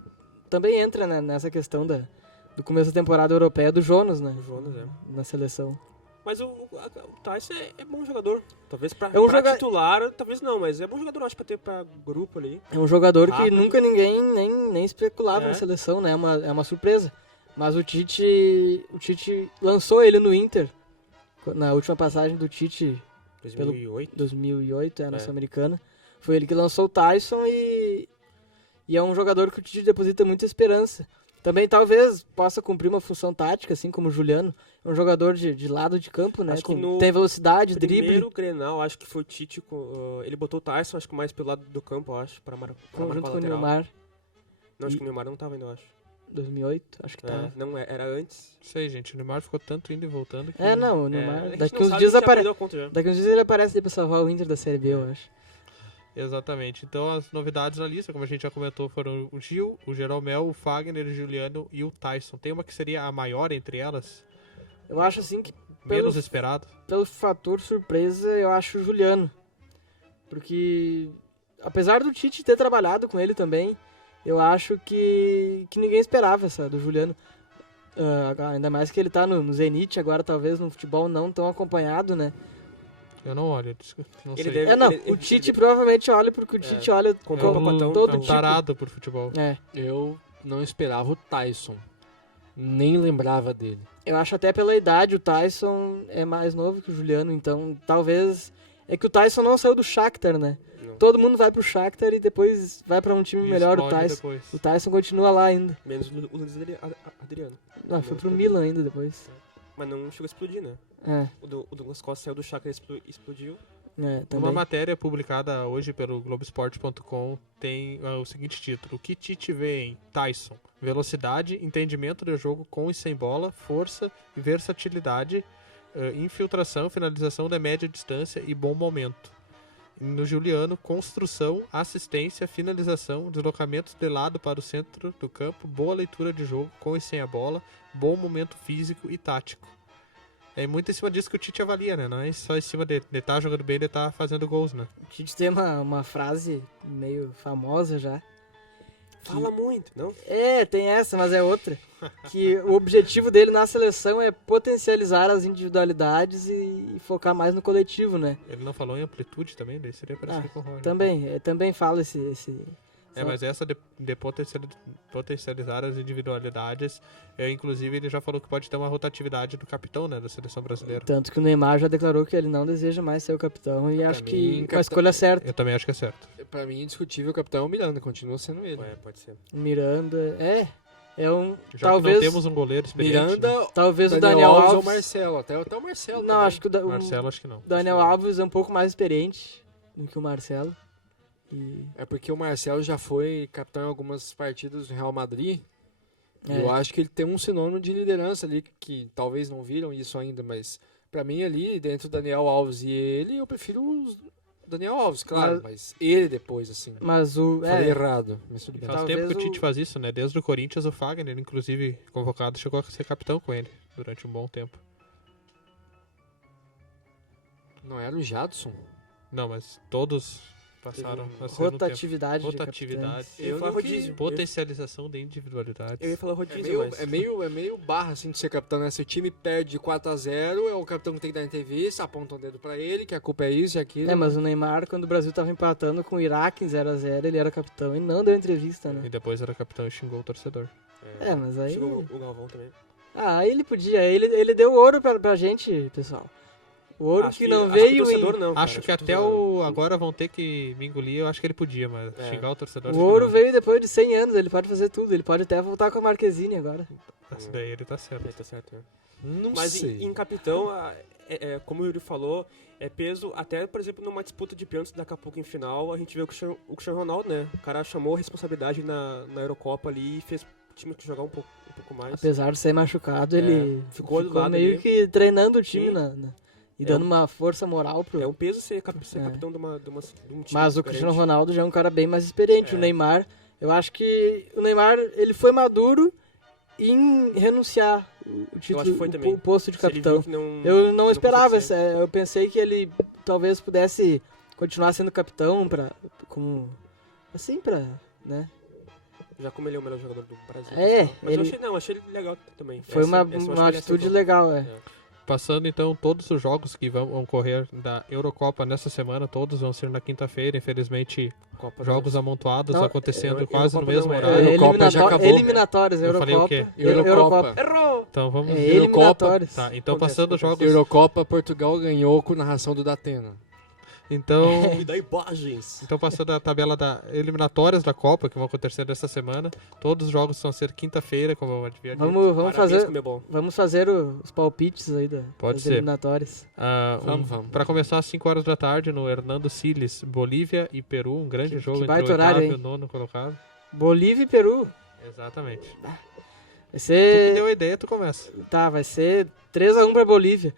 Também entra, né, nessa questão do começo da temporada europeia do Jonas, né? O Jonas, Na seleção. Mas o Tyson é bom jogador. Talvez pra titular, talvez não, mas é bom jogador, acho, pra ter pra grupo ali. É um jogador que Rápido. nunca ninguém nem especulava na seleção, né? É uma surpresa. Mas o Tite lançou ele no Inter. Na última passagem do Tite, 2008. 2008, na Sul-Americana. Foi ele que lançou o Tyson e é um jogador que o Tite deposita muita esperança. Também talvez possa cumprir uma função tática, assim como o Juliano. É um jogador de lado de campo, né? Acho que no Tem velocidade, drible. Primeiro Grenal, acho que foi o Tite, ele botou o Tyson, acho que mais pelo lado do campo, eu acho, pra marcar Junto o com o lateral. Neymar, Não, acho que o Neymar não tava ainda, eu acho. 2008, acho que tá. Não, era antes. Sei, gente, o Neymar ficou tanto indo e voltando que... Não, o A Neymar. gente Daqui não uns sabe, dias a gente já aparece. perdeu a conta já. Daqui uns dias ele aparece aí pra salvar o Inter da Série B, eu acho. Exatamente. Então as novidades na lista, como a gente já comentou, foram o Gil, o Jeromel, o Fagner, o Juliano e o Tyson. Tem uma que seria a maior entre elas? Eu acho assim que Menos esperado? pelo fator surpresa, eu acho o Juliano. Porque apesar do Tite ter trabalhado com ele também, eu acho que ninguém esperava essa do Juliano. Ainda mais que ele tá no Zenit agora, talvez no futebol não tão acompanhado, né? Eu não olho, não Ele sei. deve- O Tite provavelmente olha porque o Tite olha Comprou como o pacotão, todo É um tipo. tarado por futebol. Eu não esperava o Tyson. Nem lembrava dele. Eu acho até pela idade o Tyson é mais novo que o Juliano, então talvez... É que o Tyson não saiu do Shakhtar, né? Não. Todo mundo vai pro Shakhtar e depois vai pra um time E melhor, o explode Tyson. depois. O Tyson continua lá ainda. Menos o Luiz Adriano. Não, foi pro Milan ainda depois. Mas não chegou a explodir, né? É, O Douglas Costa saiu do Shakhtar e explodiu. Uma também. matéria publicada hoje pelo Globoesporte.com tem o seguinte título: o que Tite vê em Tyson? Velocidade, entendimento do jogo com e sem bola, força e versatilidade, infiltração, finalização da média distância e bom momento. No Juliano, construção, assistência, finalização, deslocamentos de lado para o centro do campo, boa leitura de jogo com e sem a bola, bom momento físico e tático. É muito em cima disso que o Tite avalia, né? Não é só em cima de estar jogando bem, de estar fazendo gols, né? O Tite tem uma frase meio famosa já, Fala muito, não? Tem essa, mas é outra. Que o objetivo dele na seleção é potencializar as individualidades e focar mais no coletivo, né? Ele não falou em amplitude também, daí seria parecido com o Roger. Também fala esse Mas essa de potencializar as individualidades, inclusive ele já falou que pode ter uma rotatividade do capitão, né, da seleção brasileira. Tanto que o Neymar já declarou que ele não deseja mais ser o capitão e acho que capitão- a escolha certa. Eu também acho que é certo. Pra mim, indiscutível, o capitão é o Miranda, continua sendo ele. Pode ser. O Miranda, é um... Já talvez que não temos um goleiro experiente, Miranda, né? talvez o Daniel Alves ou Alves... Marcelo, até o Marcelo Não, também. acho que o Marcelo acho que não. Daniel Alves é um pouco mais experiente do que o Marcelo. E... É porque o Marcelo já foi capitão em algumas partidas do Real Madrid. E É. eu acho que ele tem um sinônimo de liderança ali, que talvez não viram isso ainda, mas pra mim ali, dentro do Daniel Alves e ele, eu prefiro o Daniel Alves, claro, mas ele depois, assim. Mas o... Falei errado, mas tudo bem. Faz Talvez tempo que o Tite o- faz isso, né? Desde o Corinthians, o Fagner, inclusive convocado, chegou a ser capitão com ele durante um bom tempo. Não era o Jadson? Não, mas todos passaram Teve a ser no tempo. Rotatividade de Rotatividade. capitães. Eu ia Eu falar não vi. rodízio. Potencialização de individualidades. Eu ia falar É rodízio, meio, mas... é meio barra, assim, de ser capitão, né? Se o time perde de 4-0, é o capitão que tem que dar entrevista, aponta o dedo pra ele, que a culpa é isso e aquilo. Mas o Neymar, quando o Brasil tava empatando com o Iraque em 0x0, ele era capitão e não deu entrevista, né? E depois era capitão e xingou o torcedor. Mas aí... Chegou o Galvão também. Aí ele podia, ele deu ouro pra gente, pessoal. O ouro Acho que não acho veio o torcedor em... não, cara, Acho que o até torcedor agora vão ter que me engolir, eu acho que ele podia, mas xingar o torcedor... O acho que ouro não. veio depois de 100 anos, ele pode fazer tudo, ele pode até voltar com a Marquezine agora. Esse daí ele tá certo. Tá certo, né? Não Mas sei. em capitão, como o Yuri falou, é peso, até, por exemplo, numa disputa de pênaltis, daqui a pouco em final, a gente vê o Cristiano Ronaldo, né? O cara chamou a responsabilidade na Eurocopa ali e fez o time jogar um pouco mais. Apesar de ser machucado, ele ficou do lado meio ali. que treinando o time Sim. e dando uma força moral pro... É um peso ser capitão de um time. Mas o diferente. Cristiano Ronaldo já é um cara bem mais experiente. É. O Neymar, eu acho que o Neymar, ele foi maduro em renunciar o título, acho que foi também. o posto de Se ele capitão. viu que não- Eu não esperava, conseguia ser. eu pensei que ele talvez pudesse continuar sendo capitão né? Já como ele é o melhor jogador do Brasil. É, Mas ele- eu achei ele legal também. Foi Essa eu uma acho que ele atitude acertou. legal, Passando então todos os jogos que vão ocorrer da Eurocopa nessa semana, todos vão ser na quinta-feira, infelizmente Copa jogos amontoados Não, acontecendo eu- quase no Eurocopa mesmo não é. horário. Eurocopa já acabou. Eliminatórias, Eu falei o quê? Eurocopa. Errou! Então vamos... É, Eurocopa. eliminatórias. Tá, então Acontece, passando os acontece. jogos... Eurocopa, Portugal ganhou com narração do Datena. Então... Me dá imagens. Então, passando a tabela da eliminatórias da Copa, que vão acontecer essa semana, todos os jogos vão ser quinta-feira, como eu havia dito. Vamos Parabéns, fazer, Comebol. vamos fazer os palpites aí Pode das ser. eliminatórias. Vamos. Para começar às 5 horas da tarde, no Hernando Siles, Bolívia e Peru, um grande Que jogo entre baita o oitavo horário, e o hein? nono colocado. Bolívia e Peru. Exatamente. Vai Tu que ser... deu a ideia, tu começa. Tá, vai ser 3x1 pra Bolívia.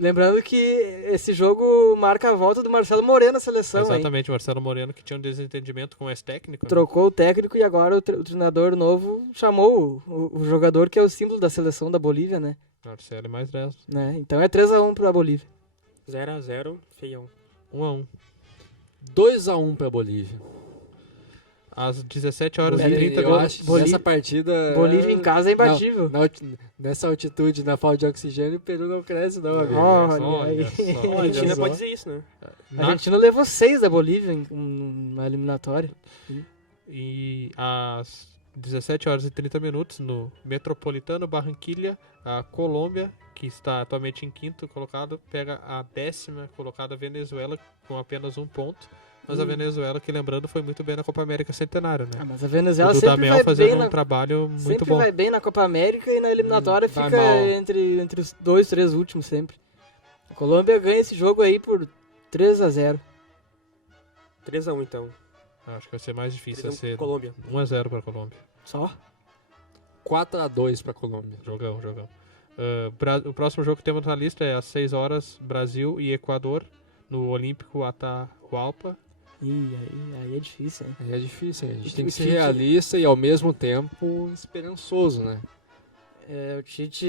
Lembrando que esse jogo marca a volta do Marcelo Moreno na seleção, hein? Exatamente, o Marcelo Moreno, que tinha um desentendimento com o ex-técnico. né? Trocou o técnico e agora o treinador novo chamou o jogador que é o símbolo da seleção da Bolívia, né? Marcelo e mais 10. Então é 3x1 pra Bolívia. 0x0, feião. 1-1. 2-1 pra Bolívia. Às 17 horas e Bolívia, 30 eu minutos. acho que Bolívia- nessa partida... Bolívia em casa é imbatível. Nessa altitude, na falta de oxigênio, o Peru não cresce não, amigo. Olha aí. A Olha Argentina só. pode dizer isso, né? A Na- Argentina levou 6 da Bolívia em uma eliminatória. E às 17 horas e 30 minutos, no Metropolitano Barranquilla, a Colômbia, que está atualmente em quinto colocado, pega a 10ª colocada Venezuela com apenas 1 ponto. Mas a Venezuela, que lembrando, foi muito bem na Copa América Centenária, né? Mas a O Venezuela sempre Dudamel vai fazendo bem um na... trabalho muito Sempre bom. vai bem na Copa América e na eliminatória vai fica mal. entre os 2, 3 últimos sempre. A Colômbia ganha esse jogo aí por 3x0. 3x1 então. Acho que vai ser mais difícil. Vai 3x1 ser Colômbia. 1-0 para a Colômbia. Só? 4-2 pra Colômbia. Jogão. O próximo jogo que temos na lista é às 6 horas, Brasil e Equador, no Olímpico Atahualpa. Ih, aí é difícil, hein? Aí é difícil, hein? A gente O tem que ser Tite- realista e ao mesmo tempo esperançoso, né? O Tite...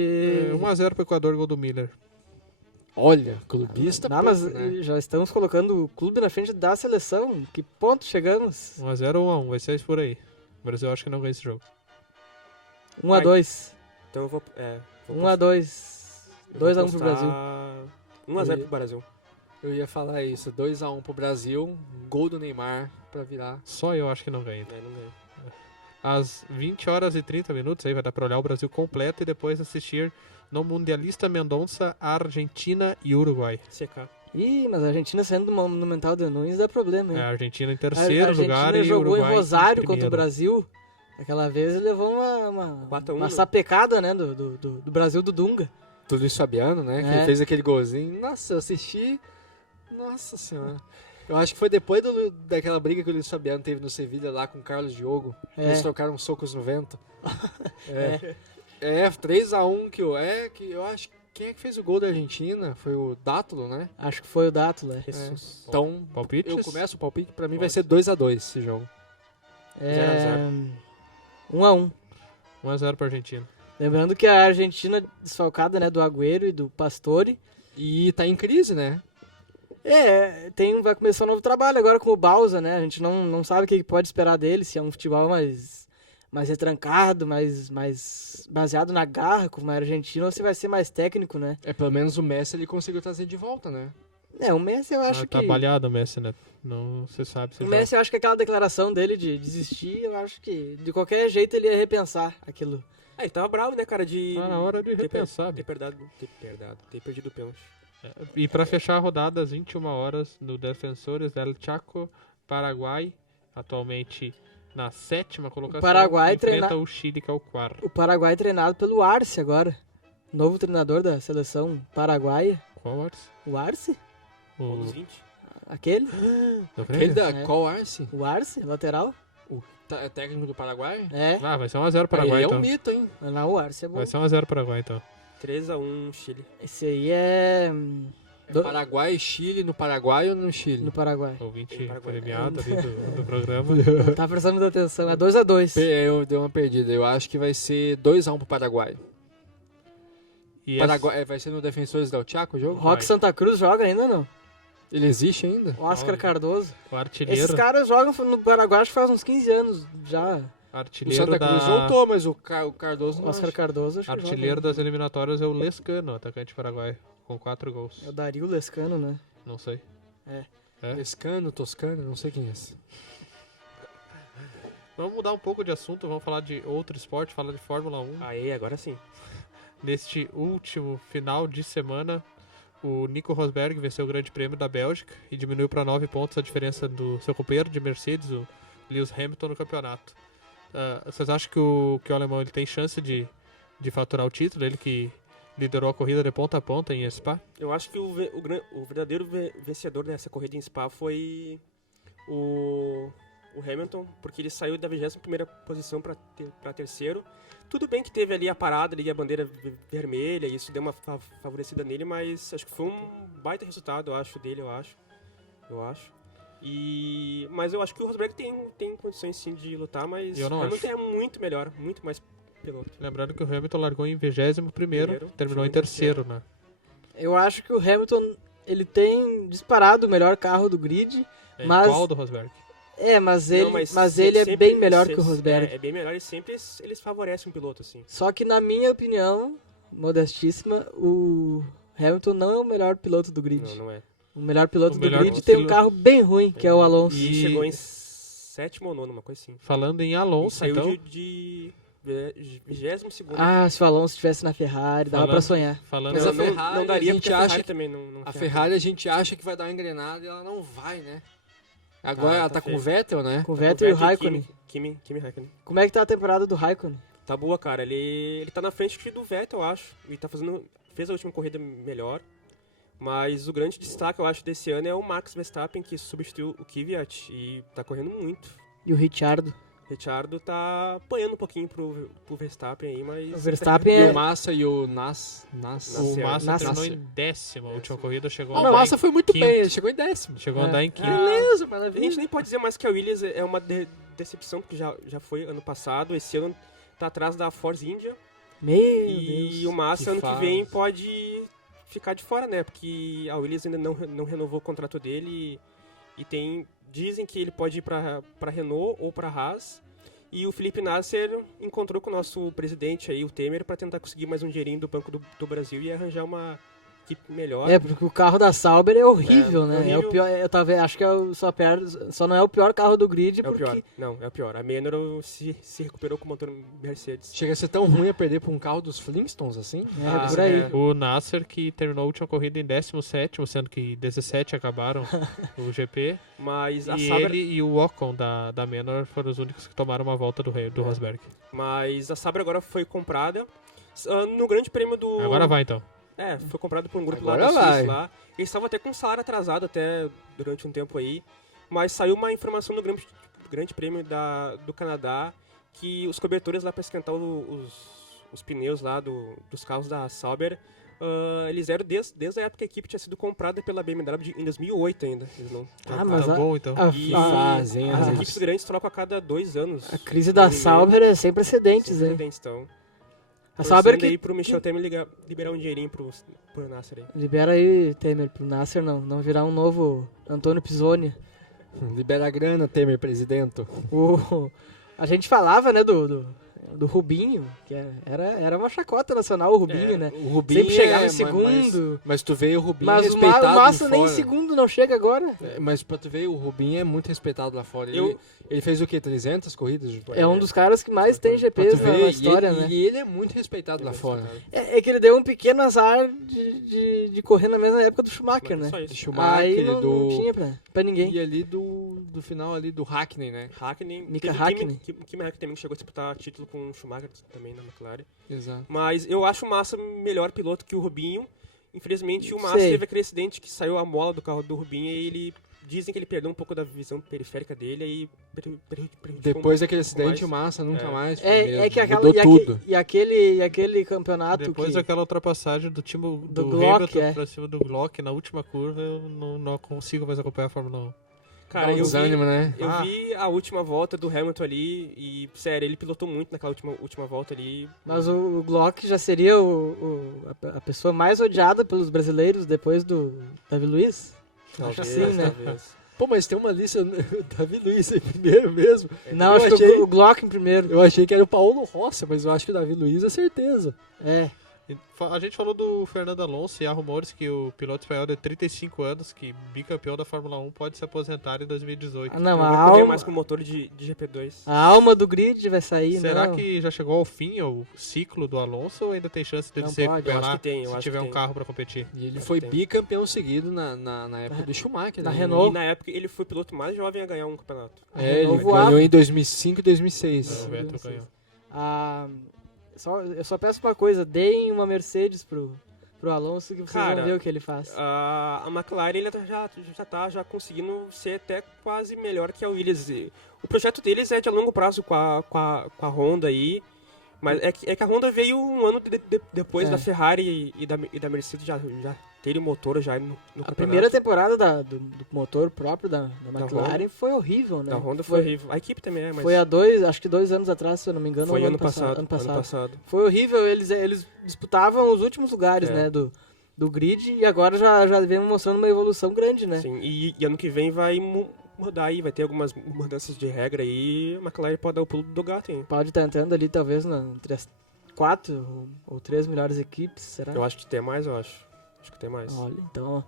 1-0 para o Equador, gol do Miller. Olha, clubista Não, mas pouco, né? já estamos colocando o clube na frente da seleção. Que ponto chegamos? 1-0 ou 1-1, vai ser isso por aí. O Brasil eu acho que não ganha esse jogo. 1-2. Então eu vou... 1-2. 2-1 pro Brasil. 1-0 pro Brasil. Eu ia falar isso, 2-1 pro Brasil, gol do Neymar pra virar. Só eu acho que não ganha. Não ganha. Às 20 horas e 30 minutos, aí vai dar pra olhar o Brasil completo e depois assistir no Mundialista Mendonça, Argentina e Uruguai. CK. Ih, mas a Argentina saindo do Monumental de Nunes dá problema, hein? A Argentina em A terceiro Argentina lugar e jogou Uruguai em Rosário em contra o primeiro. Brasil. Aquela vez ele levou uma 4-1, uma né? sapecada, né, do Brasil do Dunga. Do Luiz Fabiano, né? Que É. ele fez aquele golzinho. Nossa, eu assisti. Nossa senhora. Eu acho que foi depois daquela briga que o Luiz Fabiano teve no Sevilha lá com o Carlos Diogo. É. Eles trocaram socos no vento. É 3-1 que eu acho que quem é que fez o gol da Argentina? Foi o Dátulo, né? Acho que foi o Dátulo, Jesus. Então, Palpites? eu começo o palpite, pra mim vai ser 2-2 esse jogo. 1-1. 1-0 pra Argentina. Lembrando que a Argentina desfalcada, né, do Agüero e do Pastore. E tá em crise, né? Vai começar um novo trabalho agora com o Bausa, né? A gente não sabe o que pode esperar dele, se é um futebol mais retrancado, mais baseado na garra, como a Argentina, ou se vai ser mais técnico, né? Pelo menos o Messi ele conseguiu trazer de volta, né? O Messi eu acho que... Tá baleado o Messi, né? Não se sabe se O joga. Messi, eu acho que aquela declaração dele de desistir, eu acho que de qualquer jeito ele ia repensar aquilo. Ele tava bravo, né, cara, de... Tá na hora de repensar. Ter perdido o pênalti. E pra fechar a rodada, às 21 horas, no Defensores del Chaco, Paraguai, atualmente na 7ª colocação, O Paraguai enfrenta o Chile, que é o 4º. O Paraguai treinado pelo Arce agora. Novo treinador da seleção paraguaia. Qual Arce? O Arce? Um dos O 20. Aquele? do Aquele Grêmio? da É. qual Arce? O Arce, lateral? O técnico do Paraguai? É. Ah, vai ser 1-0 Paraguai, Aí é então. um mito, hein? Não, o Arce é bom. Vai ser 1-0 Paraguai, então. 3-1 Chile. Esse aí é... Paraguai e Chile no Paraguai ou no Chile? No Paraguai. Ouvinte Em Paraguai. premiado ali do programa. Não tá prestando muita atenção. É 2-2. Eu dei uma perdida. Eu acho que vai ser 2-1 pro Paraguai. E Paraguai vai ser no Defensores del Chaco o jogo? Roque Santa Cruz joga ainda ou não? Ele existe ainda? O Oscar Olha. Cardoso. o artilheiro, Esses caras jogam no Paraguai acho que faz uns 15 anos já. O artilheiro, Santa Cruz voltou, mas o Cardoso não. Oscar Cardoso acho que artilheiro joga. das eliminatórias é o Lescano, atacante paraguaio, com 4 gols. É o Dario Lescano, né? Não sei. Escano, Toscano, não sei quem é esse. Vamos mudar um pouco de assunto, vamos falar de outro esporte, falar de Fórmula 1. Aí, agora sim. Neste último final de semana, o Nico Rosberg venceu o Grande Prêmio da Bélgica e diminuiu para 9 pontos a diferença do seu companheiro de Mercedes, o Lewis Hamilton, no campeonato. Vocês acham que o alemão ele tem chance de faturar o título? Ele que liderou a corrida de ponta a ponta em Spa? Eu acho que o verdadeiro vencedor dessa corrida em Spa foi o Hamilton, porque ele saiu da 21ª posição para terceiro. Tudo bem que teve ali a parada, ali a bandeira vermelha, isso deu uma favorecida nele, mas acho que foi um baita resultado, eu acho, dele, eu acho. Mas eu acho que o Rosberg tem condições sim de lutar, mas Eu não o Hamilton acho. é muito melhor, muito mais piloto. Lembrando que o Hamilton largou em 21º, terminou chegou em em terceiro, né? Eu acho que o Hamilton, ele tem disparado o melhor carro do grid. É Mas- igual ao do Rosberg. Mas Não, ele é sempre- bem melhor que o Rosberg. É bem melhor e sempre eles favorecem o piloto, assim. Só que na minha opinião, modestíssima, o Hamilton não é o melhor piloto do grid. Não é. O melhor piloto O do melhor grid tem um piloto- carro bem ruim, que é o Alonso. E- E chegou em 7º ou 9º, uma coisa assim. Falando em E Alonso, saiu então, de 22º. Ah, se o Alonso estivesse na Ferrari, dava pra Falando- sonhar. falando Mas não, a Ferrari, não daria a gente porque a Ferrari acha- também não A ferra. Ferrari a gente acha que vai dar uma engrenada e ela não vai, né? Agora ela tá tá com feio. o Vettel, né? Com o Vettel e o Raikkonen. Kimi Raikkonen. Como é que tá a temporada do Raikkonen? Tá boa, cara. Ele tá na frente do Vettel, eu acho. E tá fez a última corrida melhor. Mas o grande destaque, eu acho, desse ano é o Max Verstappen, que substituiu o Kvyat e tá correndo muito. E o Ricciardo? Richardo tá apanhando um pouquinho pro Verstappen aí, mas... O Verstappen E é... o Massa e o Nas. o Nasceu. Massa Nasceu. terminou em 10º. A última corrida chegou Ah, a não, o andar Massa em foi muito quinto. bem, ele chegou em 10º. Chegou a andar em quinto. Beleza, A maravilha. gente nem pode dizer mais que a Williams é uma decepção, porque já foi ano passado. Esse ano tá atrás da Force India. Meu E Deus. o Massa, que ano fase. que vem, pode ficar de fora, né? Porque a Williams ainda não renovou o contrato dele. E dizem que ele pode ir pra Renault ou pra Haas. E o Felipe Nasser encontrou com o nosso presidente aí, o Temer, para tentar conseguir mais um dinheirinho do Banco do Brasil e arranjar uma equipe melhor. Porque o carro da Sauber é horrível, né? horrível. É o pior, acho que só não é o pior carro do grid, É o porque... pior. Não, é o pior. A Manor se recuperou com o motor Mercedes. Chega a ser tão ruim a perder pra um carro dos Flintstones, assim? É, por aí. O Nasser, que terminou a última corrida em 17º, sendo que 17 acabaram o GP. Mas a E Sauber... ele e o Ocon da Manor foram os únicos que tomaram uma volta do Rosberg. Mas a Sauber agora foi comprada no grande prêmio do... Agora vai, então. Foi comprado por um grupo Agora lá da vai. Suíça lá. Eles estavam até com um salário atrasado até durante um tempo aí. Mas saiu uma informação no grande prêmio do Canadá que os cobertores lá para esquentar os pneus lá dos carros da Sauber, eles eram desde a época que a equipe tinha sido comprada pela BMW em 2008 ainda. Eles não mas Tá bom, então. E fazem, as as- equipes grandes trocam a cada 2 anos. A crise da Sauber é sem precedentes, hein? Então, A Sauber aí que pro Michel Temer liberar um dinheirinho pro Nasser aí. libera aí, Temer, pro Nasser não virar um novo Antônio Pisoni. Libera a grana, Temer, presidente. A gente falava, né, do Rubinho, que era uma chacota nacional o Rubinho, né? O Rubinho Sempre chegava em mas- segundo. Mas tu vê o Rubinho Mas o respeitado Massa em nem em fora. segundo não chega agora. Mas pra tu ver, o Rubinho é muito respeitado lá fora. Eu- Ele fez o quê? 300 corridas? É um dos caras que mais tem Pra tu GPs na ver, história, e né? ele é muito respeitado lá fora. É que ele deu um pequeno azar de correr na mesma época do Schumacher, né? Só De isso. Schumacher, Aí não do... tinha pra ninguém. E ali do final ali do Hackney, né? Hakkinen. Mika Teve Hakkinen. Kimi Hakkinen também chegou a disputar título com o Schumacher também na McLaren. Exato. Mas eu acho o Massa melhor piloto que o Rubinho. Infelizmente o Massa Sei. teve aquele acidente que saiu a mola do carro do Rubinho e ele... Dizem que ele perdeu um pouco da visão periférica dele e prejudicou Depois daquele um pouco acidente, o mais. Massa nunca mais foi É mesmo. que aquela, Mudou tudo. e aquele campeonato Depois que... daquela ultrapassagem do time do Glock, Hamilton pra cima do Glock na última curva, eu não consigo mais acompanhar a Fórmula 1. Cara, Dá um eu vi, desânimo, né? eu vi a última volta do Hamilton ali e, sério, ele pilotou muito naquela última volta ali. Mas o Glock já seria a pessoa mais odiada pelos brasileiros depois do Davi Luiz? Talvez, assim, né? talvez. Pô, mas tem uma lista, Davi Luiz em primeiro mesmo. Não, Eu acho que achei- o Glock em primeiro. Eu achei que era o Paulo Rossi, mas eu acho que o Davi Luiz é certeza. É. A gente falou do Fernando Alonso e há rumores que o piloto espanhol de 35 anos, que bicampeão da Fórmula 1, pode se aposentar em 2018. Ah, não, Não a vai correr alma, mais com motor de GP2. a alma do grid vai sair, Será não. que já chegou ao fim o ciclo do Alonso ou ainda tem chance dele Não se pode, recuperar eu acho que tem, eu se acho tiver que um tem. carro pra competir? E ele Acho foi que tem. bicampeão seguido na época do Schumacher. na né? Renault. E na época ele foi o piloto mais jovem a ganhar um campeonato. É, ele Renault voava. ganhou em 2005 e 2006. O Vettel ganhou. Eu só peço uma coisa, deem uma Mercedes pro Alonso que vocês Cara, vão ver o que ele faz. A McLaren ele já conseguindo ser até quase melhor que a Williams. O projeto deles é de longo prazo com a Honda aí, mas é que a Honda veio um ano depois É. da Ferrari e da Mercedes já terem motor já no A campeonato. primeira temporada do motor próprio da McLaren Honda. foi horrível, né? Da Honda foi horrível. A equipe também é, mas Foi acho que 2 anos atrás, se eu não me engano. foi ou ano passado. Foi horrível, eles disputavam os últimos lugares, É. né, do grid e agora já vem mostrando uma evolução grande, né? Sim, e ano que vem vai mudar aí, vai ter algumas mudanças de regra aí, a McLaren pode dar o pulo do gato, hein? Pode estar entrando ali talvez entre as 4 ou 3 melhores equipes, será? Eu acho que tem mais, eu acho. Acho que tem mais. Olha, então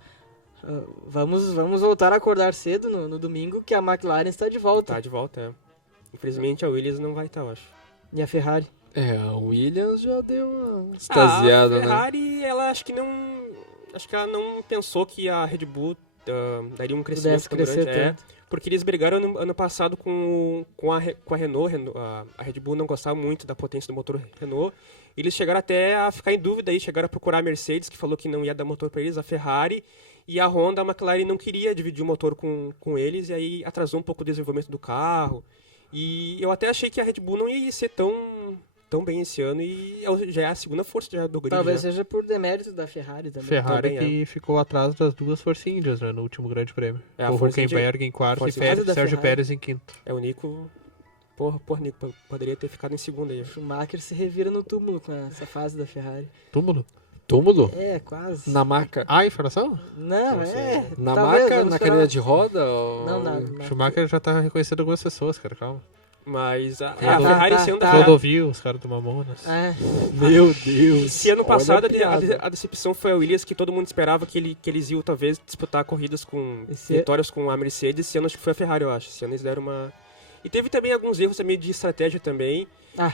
vamos voltar a acordar cedo no domingo que a McLaren está de volta. Tá de volta, é. Infelizmente a Williams não vai estar, eu acho. E a Ferrari? É, a Williams já deu uma extasiada, a né? Ferrari, ela acho que ela não pensou que a Red Bull daria um crescimento Pudesse tão crescer grande. tanto. Porque eles brigaram ano passado com a Renault. A Red Bull não gostava muito da potência do motor Renault. Eles chegaram até a ficar em dúvida aí, chegaram a procurar a Mercedes, que falou que não ia dar motor para eles, a Ferrari. E a Honda, a McLaren não queria dividir o motor com eles, e aí atrasou um pouco o desenvolvimento do carro. E eu até achei que a Red Bull não ia ser tão bem esse ano, e já é a segunda força já do grid. Talvez já. seja por demérito da Ferrari também. Ferrari Também que ficou atrás das duas Force Indias, né, no último grande prêmio. É, a o Force Hülkenberg em quarto e Force India da Sérgio Ferrari. Pérez em quinto. É o Nico. Porra, Nico, poderia ter ficado em segundo aí. O Schumacher se revira no túmulo com essa fase da Ferrari. Túmulo? Túmulo? É, quase. Na maca. Ah, informação? Não, Não sei. Na talvez, maca, vamos na esperar. cadeira de roda? Ou... Não, na Schumacher já tá reconhecendo algumas pessoas, cara, calma. Mas a Tá, Ferrari tá, esse ano... tá. Clodovil, os caras do Mamonas. É, Meu Deus. Esse ano olha passado a piada. a decepção foi a Williams, que todo mundo esperava que eles iam talvez disputar corridas com Esse- vitórias com a Mercedes. Esse ano acho que foi a Ferrari, eu acho. Esse ano eles deram uma... E teve também alguns erros também de estratégia também.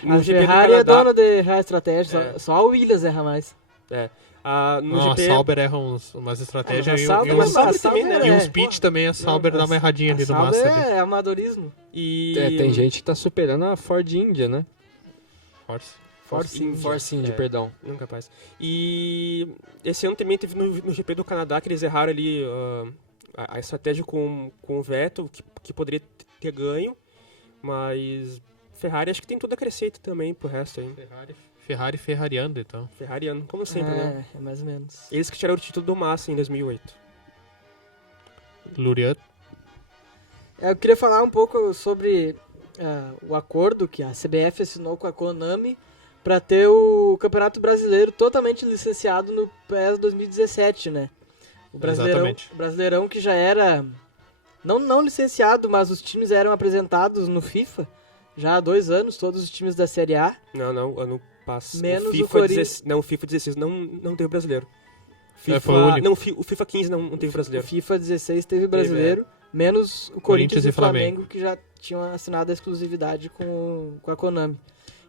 No a GP do Ferrari é Canadá. dona de errar a estratégia, É. só a Williams erra mais. No Não, a GP... Sauber erra umas estratégias Mas a e, Sauber- e mas uns, Sauber a também, né? Sauber e é- uns pitch também, a Sauber dá uma erradinha ali A no Sauber Massa. Ali. é amadorismo. E... Tem gente que tá superando a Ford India, né? Force. Force India, É. perdão. Não capaz. E esse ano também teve no GP do Canadá que eles erraram ali a estratégia com o Vettel, que poderia ter ganho, mas Ferrari acho que tem tudo a crescer também pro resto aí. Ferrariando, então. Ferrariano, como sempre, né? É mais ou menos. Eles que tiraram o título do Massa em 2008. Lurian. Eu queria falar um pouco sobre o acordo que a CBF assinou com a Konami para ter o Campeonato Brasileiro totalmente licenciado no PES 2017, né? Exatamente. O Brasileirão que já era não licenciado, mas os times eram apresentados no FIFA já há 2 anos, todos os times da Série A. Não, ano passado. Menos o FIFA Corinthians. 16, não, o FIFA 16 não teve brasileiro. foi o único. Não, o FIFA 15 não teve O brasileiro. FIFA 16 teve brasileiro, menos o Corinthians e o Flamengo, que já tinham assinado a exclusividade com a Konami.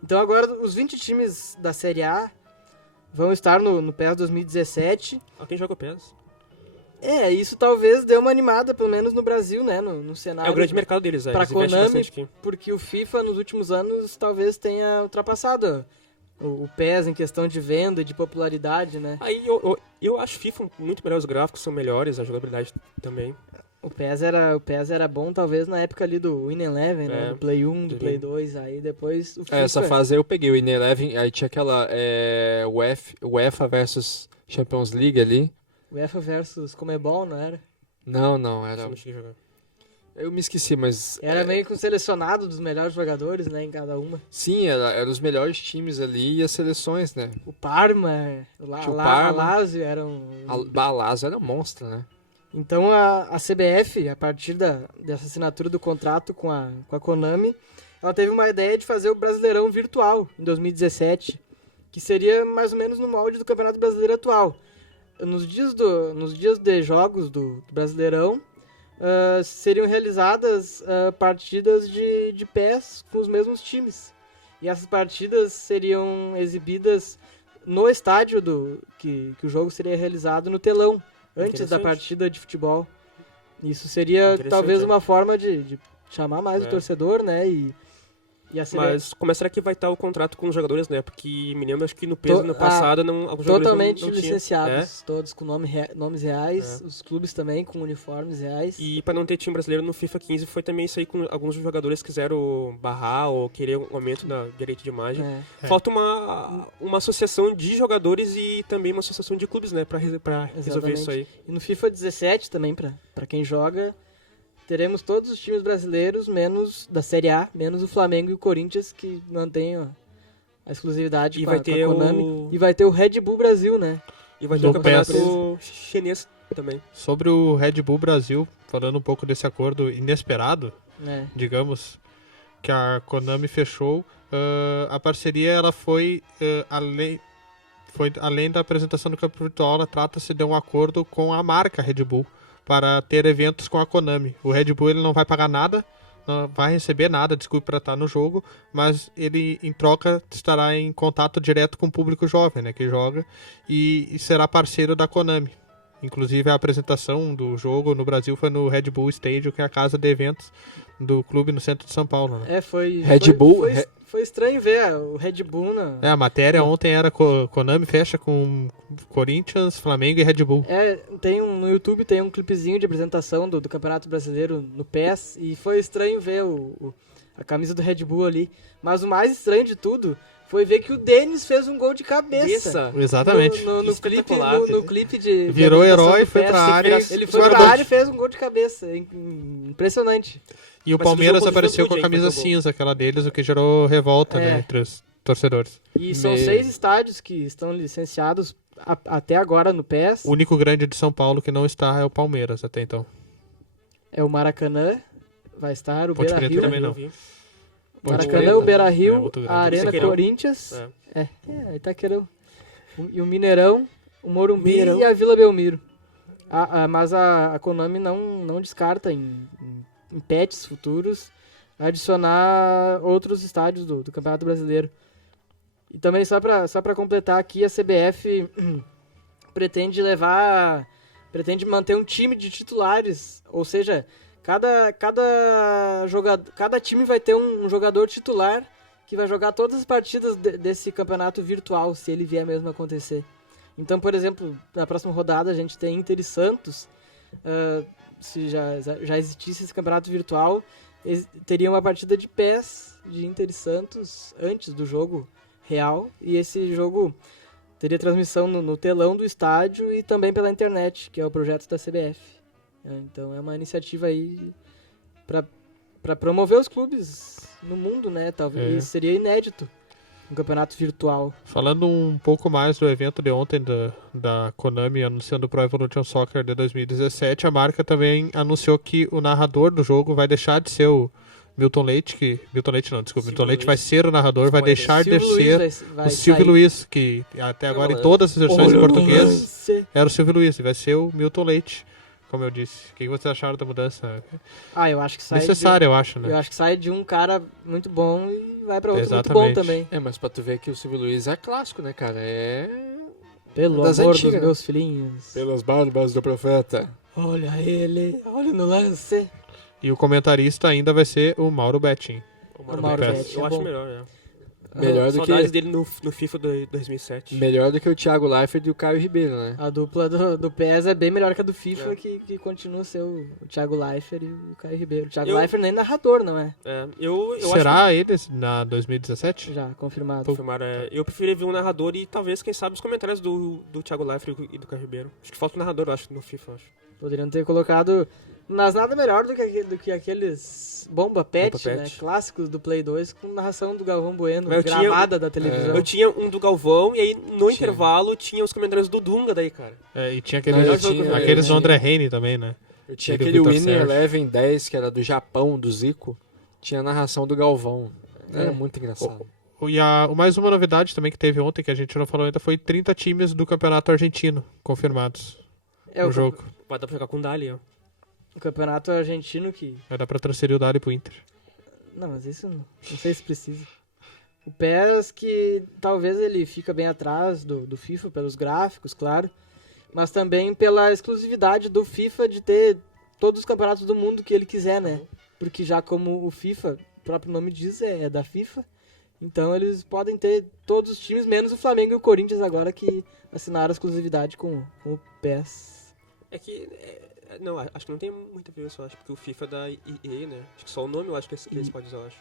Então agora os 20 times da Série A vão estar no PES 2017. Quem joga o PES? Isso talvez dê uma animada, pelo menos no Brasil, né? No cenário. É o grande mercado deles, Pra eles investem Konami, bastante aqui. Porque o FIFA nos últimos anos talvez tenha ultrapassado o PES em questão de venda e de popularidade, né? Aí eu acho FIFA muito melhor, os gráficos são melhores, a jogabilidade também. O PES era bom talvez na época ali do Win Eleven, né? Do Play 1, do Play 2, aí depois o FIFA... Essa fase aí eu peguei o In Eleven, aí tinha aquela UEFA versus Champions League ali. UEFA versus Comebol, não era? Não, era... Eu não cheguei a jogar. Eu me esqueci, mas... Era meio que um selecionado dos melhores jogadores, né, em cada uma. Sim, era os melhores times ali e as seleções, né? O Parma, Tinha o a Parma. Lazio eram... A Lazio era um monstro, né? Então a CBF, a partir dessa assinatura do contrato com a Konami, ela teve uma ideia de fazer o Brasileirão virtual em 2017, que seria mais ou menos no molde do Campeonato Brasileiro atual. Nos dias de jogos do Brasileirão, seriam realizadas partidas de PES com os mesmos times. E essas partidas seriam exibidas no estádio que o jogo seria realizado no telão, antes da partida de futebol. Isso seria talvez uma forma de chamar mais o torcedor, né? E a CBF... Mas como será que vai estar o contrato com os jogadores, né? Porque me lembro, acho que no peso no passado alguns jogadores totalmente não tinham. licenciados, todos com nomes reais, os clubes também com uniformes reais. E para não ter time brasileiro no FIFA 15 foi também isso aí, com alguns jogadores quiseram barrar ou querer um aumento da direito de imagem. Falta uma associação de jogadores e também uma associação de clubes, né? Para resolver isso aí. E no FIFA 17 também, para quem joga, teremos todos os times brasileiros, menos da Série A, menos o Flamengo e o Corinthians, que mantêm a exclusividade E com vai a ter Konami. E vai ter o Red Bull Brasil, né? E vai ter o No campeonato chinês também. Sobre o Red Bull Brasil, falando um pouco desse acordo inesperado, digamos, que a Konami fechou, a parceria ela foi além da apresentação do campo virtual, ela trata-se de um acordo com a marca Red Bull para ter eventos com a Konami. O Red Bull ele não vai pagar nada, não vai receber nada, desculpe, para estar no jogo, mas ele em troca estará em contato direto com o público jovem, né, que joga, e será parceiro da Konami. Inclusive a apresentação do jogo no Brasil foi no Red Bull Stadium, que é a casa de eventos do clube no centro de São Paulo. Né? Foi estranho ver o Red Bull a matéria ontem era Konami fecha com Corinthians, Flamengo e Red Bull. No YouTube tem um clipezinho de apresentação do Campeonato Brasileiro no PES, e foi estranho ver a camisa do Red Bull ali. Mas o mais estranho de tudo foi ver que o Denis fez um gol de cabeça. Exatamente. No clipe de virou herói, foi pra área. Ele foi pra área e fez um gol de cabeça. Impressionante. E o Palmeiras apareceu com a camisa cinza, aquela deles, o que gerou revolta, né, entre os torcedores. E são 6 estádios que estão licenciados até agora no PES. O único grande de São Paulo que não está é o Palmeiras até então. É o Maracanã, vai estar o Ponte Preta Beira-Rio. também não. Maracanã, o Beira-Rio, muito grande. a Arena Itaquerão. Corinthians, É. Itaquerão. E o Mineirão, o Morumbi Mineirão. e a Vila Belmiro. Mas a Konami não descarta em patches futuros adicionar outros estádios do Campeonato Brasileiro. E também, só pra completar aqui, a CBF pretende manter um time de titulares, ou seja, cada time vai ter um jogador titular que vai jogar todas as partidas desse campeonato virtual, se ele vier mesmo acontecer. Então, por exemplo, na próxima rodada a gente tem Inter e Santos. Se já existisse esse campeonato virtual, teria uma partida de PES de Inter e Santos antes do jogo real, e esse jogo teria transmissão no telão do estádio e também pela internet, que é o projeto da CBF. Então é uma iniciativa aí para promover os clubes no mundo, né? Talvez seria inédito um campeonato virtual. Falando um pouco mais do evento de ontem da Konami anunciando o Pro Evolution Soccer de 2017, a marca também anunciou que o narrador do jogo vai deixar de ser o Milton Leite, Milton Leite vai ser o narrador, vai deixar de ser o Silvio Luiz, que até agora em todas as versões em português era o Silvio Luiz, e vai ser o Milton Leite, como eu disse. O que vocês acharam da mudança? Eu acho que sai necessária, eu acho, né? Eu acho que sai de um cara muito bom e vai pra outro muito bom também. Mas pra tu ver que o Silvio Luiz é clássico, né, cara? Pelo das amor antigas. dos meus filhinhos. Pelas barbas do profeta. Olha ele, olha no lance. E o comentarista ainda vai ser o Mauro Betting. O Mauro Betting. Betting Eu é acho bom. melhor, né? Melhor do Saudades que, dele no FIFA de 2007. melhor do que o Thiago Leifert e o Caio Ribeiro, né? A dupla do PES é bem melhor que a do FIFA, que continua a ser o Thiago Leifert e o Caio Ribeiro. O Thiago Leifert nem narrador, não é? Eu Será eles na 2017? Já, confirmado. Confirmaram, eu preferia ver um narrador e talvez, quem sabe, os comentários do Thiago Leifert e do Caio Ribeiro. Acho que falta um narrador, eu acho, no FIFA. Acho. Poderiam ter colocado... Mas nada melhor do que aqueles Bomba Pet, né? Clássicos do Play 2 com narração do Galvão Bueno, gravada da televisão. Eu tinha um do Galvão e aí no intervalo tinha os comentários do Dunga daí, cara. E tinha aqueles do André Reine também, né? Eu tinha aquele Winning Eleven 10, que era do Japão, do Zico. Tinha a narração do Galvão. Era muito engraçado. E mais uma novidade também que teve ontem, que a gente não falou ainda, foi 30 times do Campeonato Argentino confirmados no jogo. Vai dar pra jogar com o Dali, ó. O campeonato argentino que... Vai dar pra transferir o Dali pro Inter. Não, mas isso não sei se precisa. O PES que talvez ele fica bem atrás do FIFA pelos gráficos, claro. Mas também pela exclusividade do FIFA de ter todos os campeonatos do mundo que ele quiser, né? Porque já como o FIFA, o próprio nome diz, é da FIFA. Então eles podem ter todos os times, menos o Flamengo e o Corinthians agora que assinaram a exclusividade com o PES. É que... Não, acho que não tem muito a ver isso, acho, porque o FIFA é da EA, né? Acho que só o nome eu acho que eles podem usar, eu acho.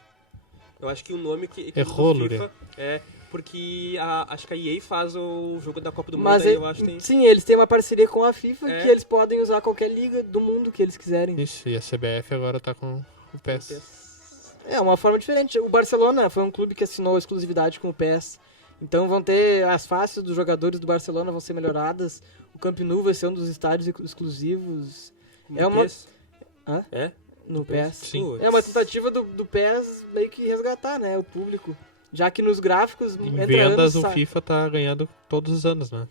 Eu acho que o nome que errou, do FIFA é porque acho que a EA faz o jogo da Copa do Mundo, mas aí eu acho que tem... Sim, eles têm uma parceria com a FIFA que eles podem usar qualquer liga do mundo que eles quiserem. Isso, e a CBF agora tá com o PES. É uma forma diferente. O Barcelona foi um clube que assinou a exclusividade com o PES. Então vão ter as faces dos jogadores do Barcelona vão ser melhoradas. O Camp Nou vai ser um dos estádios exclusivos. É uma... Hã? É? No PES. Sim. É uma tentativa do PES meio que resgatar, né, o público. Já que nos gráficos... Em vendas o FIFA tá ganhando todos os anos, né?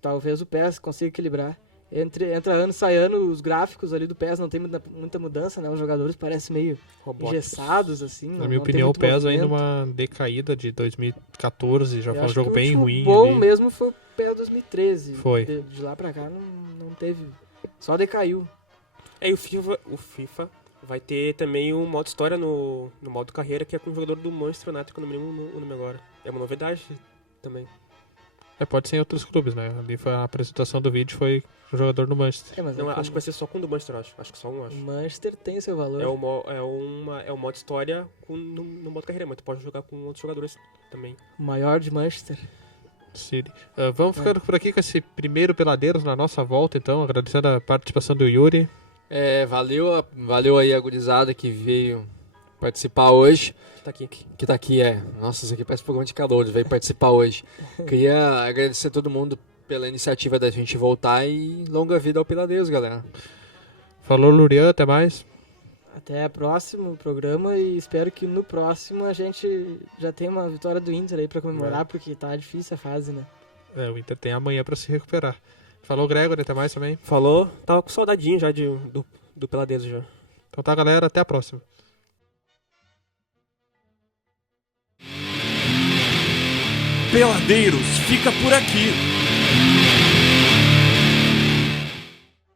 Talvez o PES consiga equilibrar. Entra ano, sai ano, os gráficos ali do PES não tem muita mudança, né? Os jogadores parecem meio engessados, assim. Na minha opinião, o PES ainda uma decaída de 2014, já foi um jogo bem ruim. O bom mesmo foi o PES 2013. Foi. De lá pra cá não teve... Só decaiu. E o FIFA vai ter também um modo história no modo carreira, que é com o jogador do Manchester United, que eu não me lembro o nome agora. É uma novidade também. Pode ser em outros clubes, né? Ali foi a apresentação do vídeo, foi o jogador do Manchester. Não, acho que vai ser só com o do Manchester, acho que só um, acho. O Manchester tem seu valor. É o modo história no modo carreira, mas tu pode jogar com outros jogadores também. O maior de Manchester City. Vamos ficando por aqui com esse primeiro Peladeiros na nossa volta, então, agradecendo a participação do Yuri. Valeu aí a gurizada que veio participar hoje. Que tá aqui. Nossa, isso aqui parece programa de calor, veio participar hoje. Queria agradecer a todo mundo pela iniciativa da gente voltar e longa vida ao Peladeiros, galera. Falou, Lurian, até mais. Até o próximo programa e espero que no próximo a gente já tenha uma vitória do Inter aí pra comemorar, porque tá difícil a fase, né? O Inter tem amanhã pra se recuperar. Falou, Gregor, até mais também. Falou, tava com saudadinho já do Peladeiros já. Então tá, galera, até a próxima. Peladeiros fica por aqui.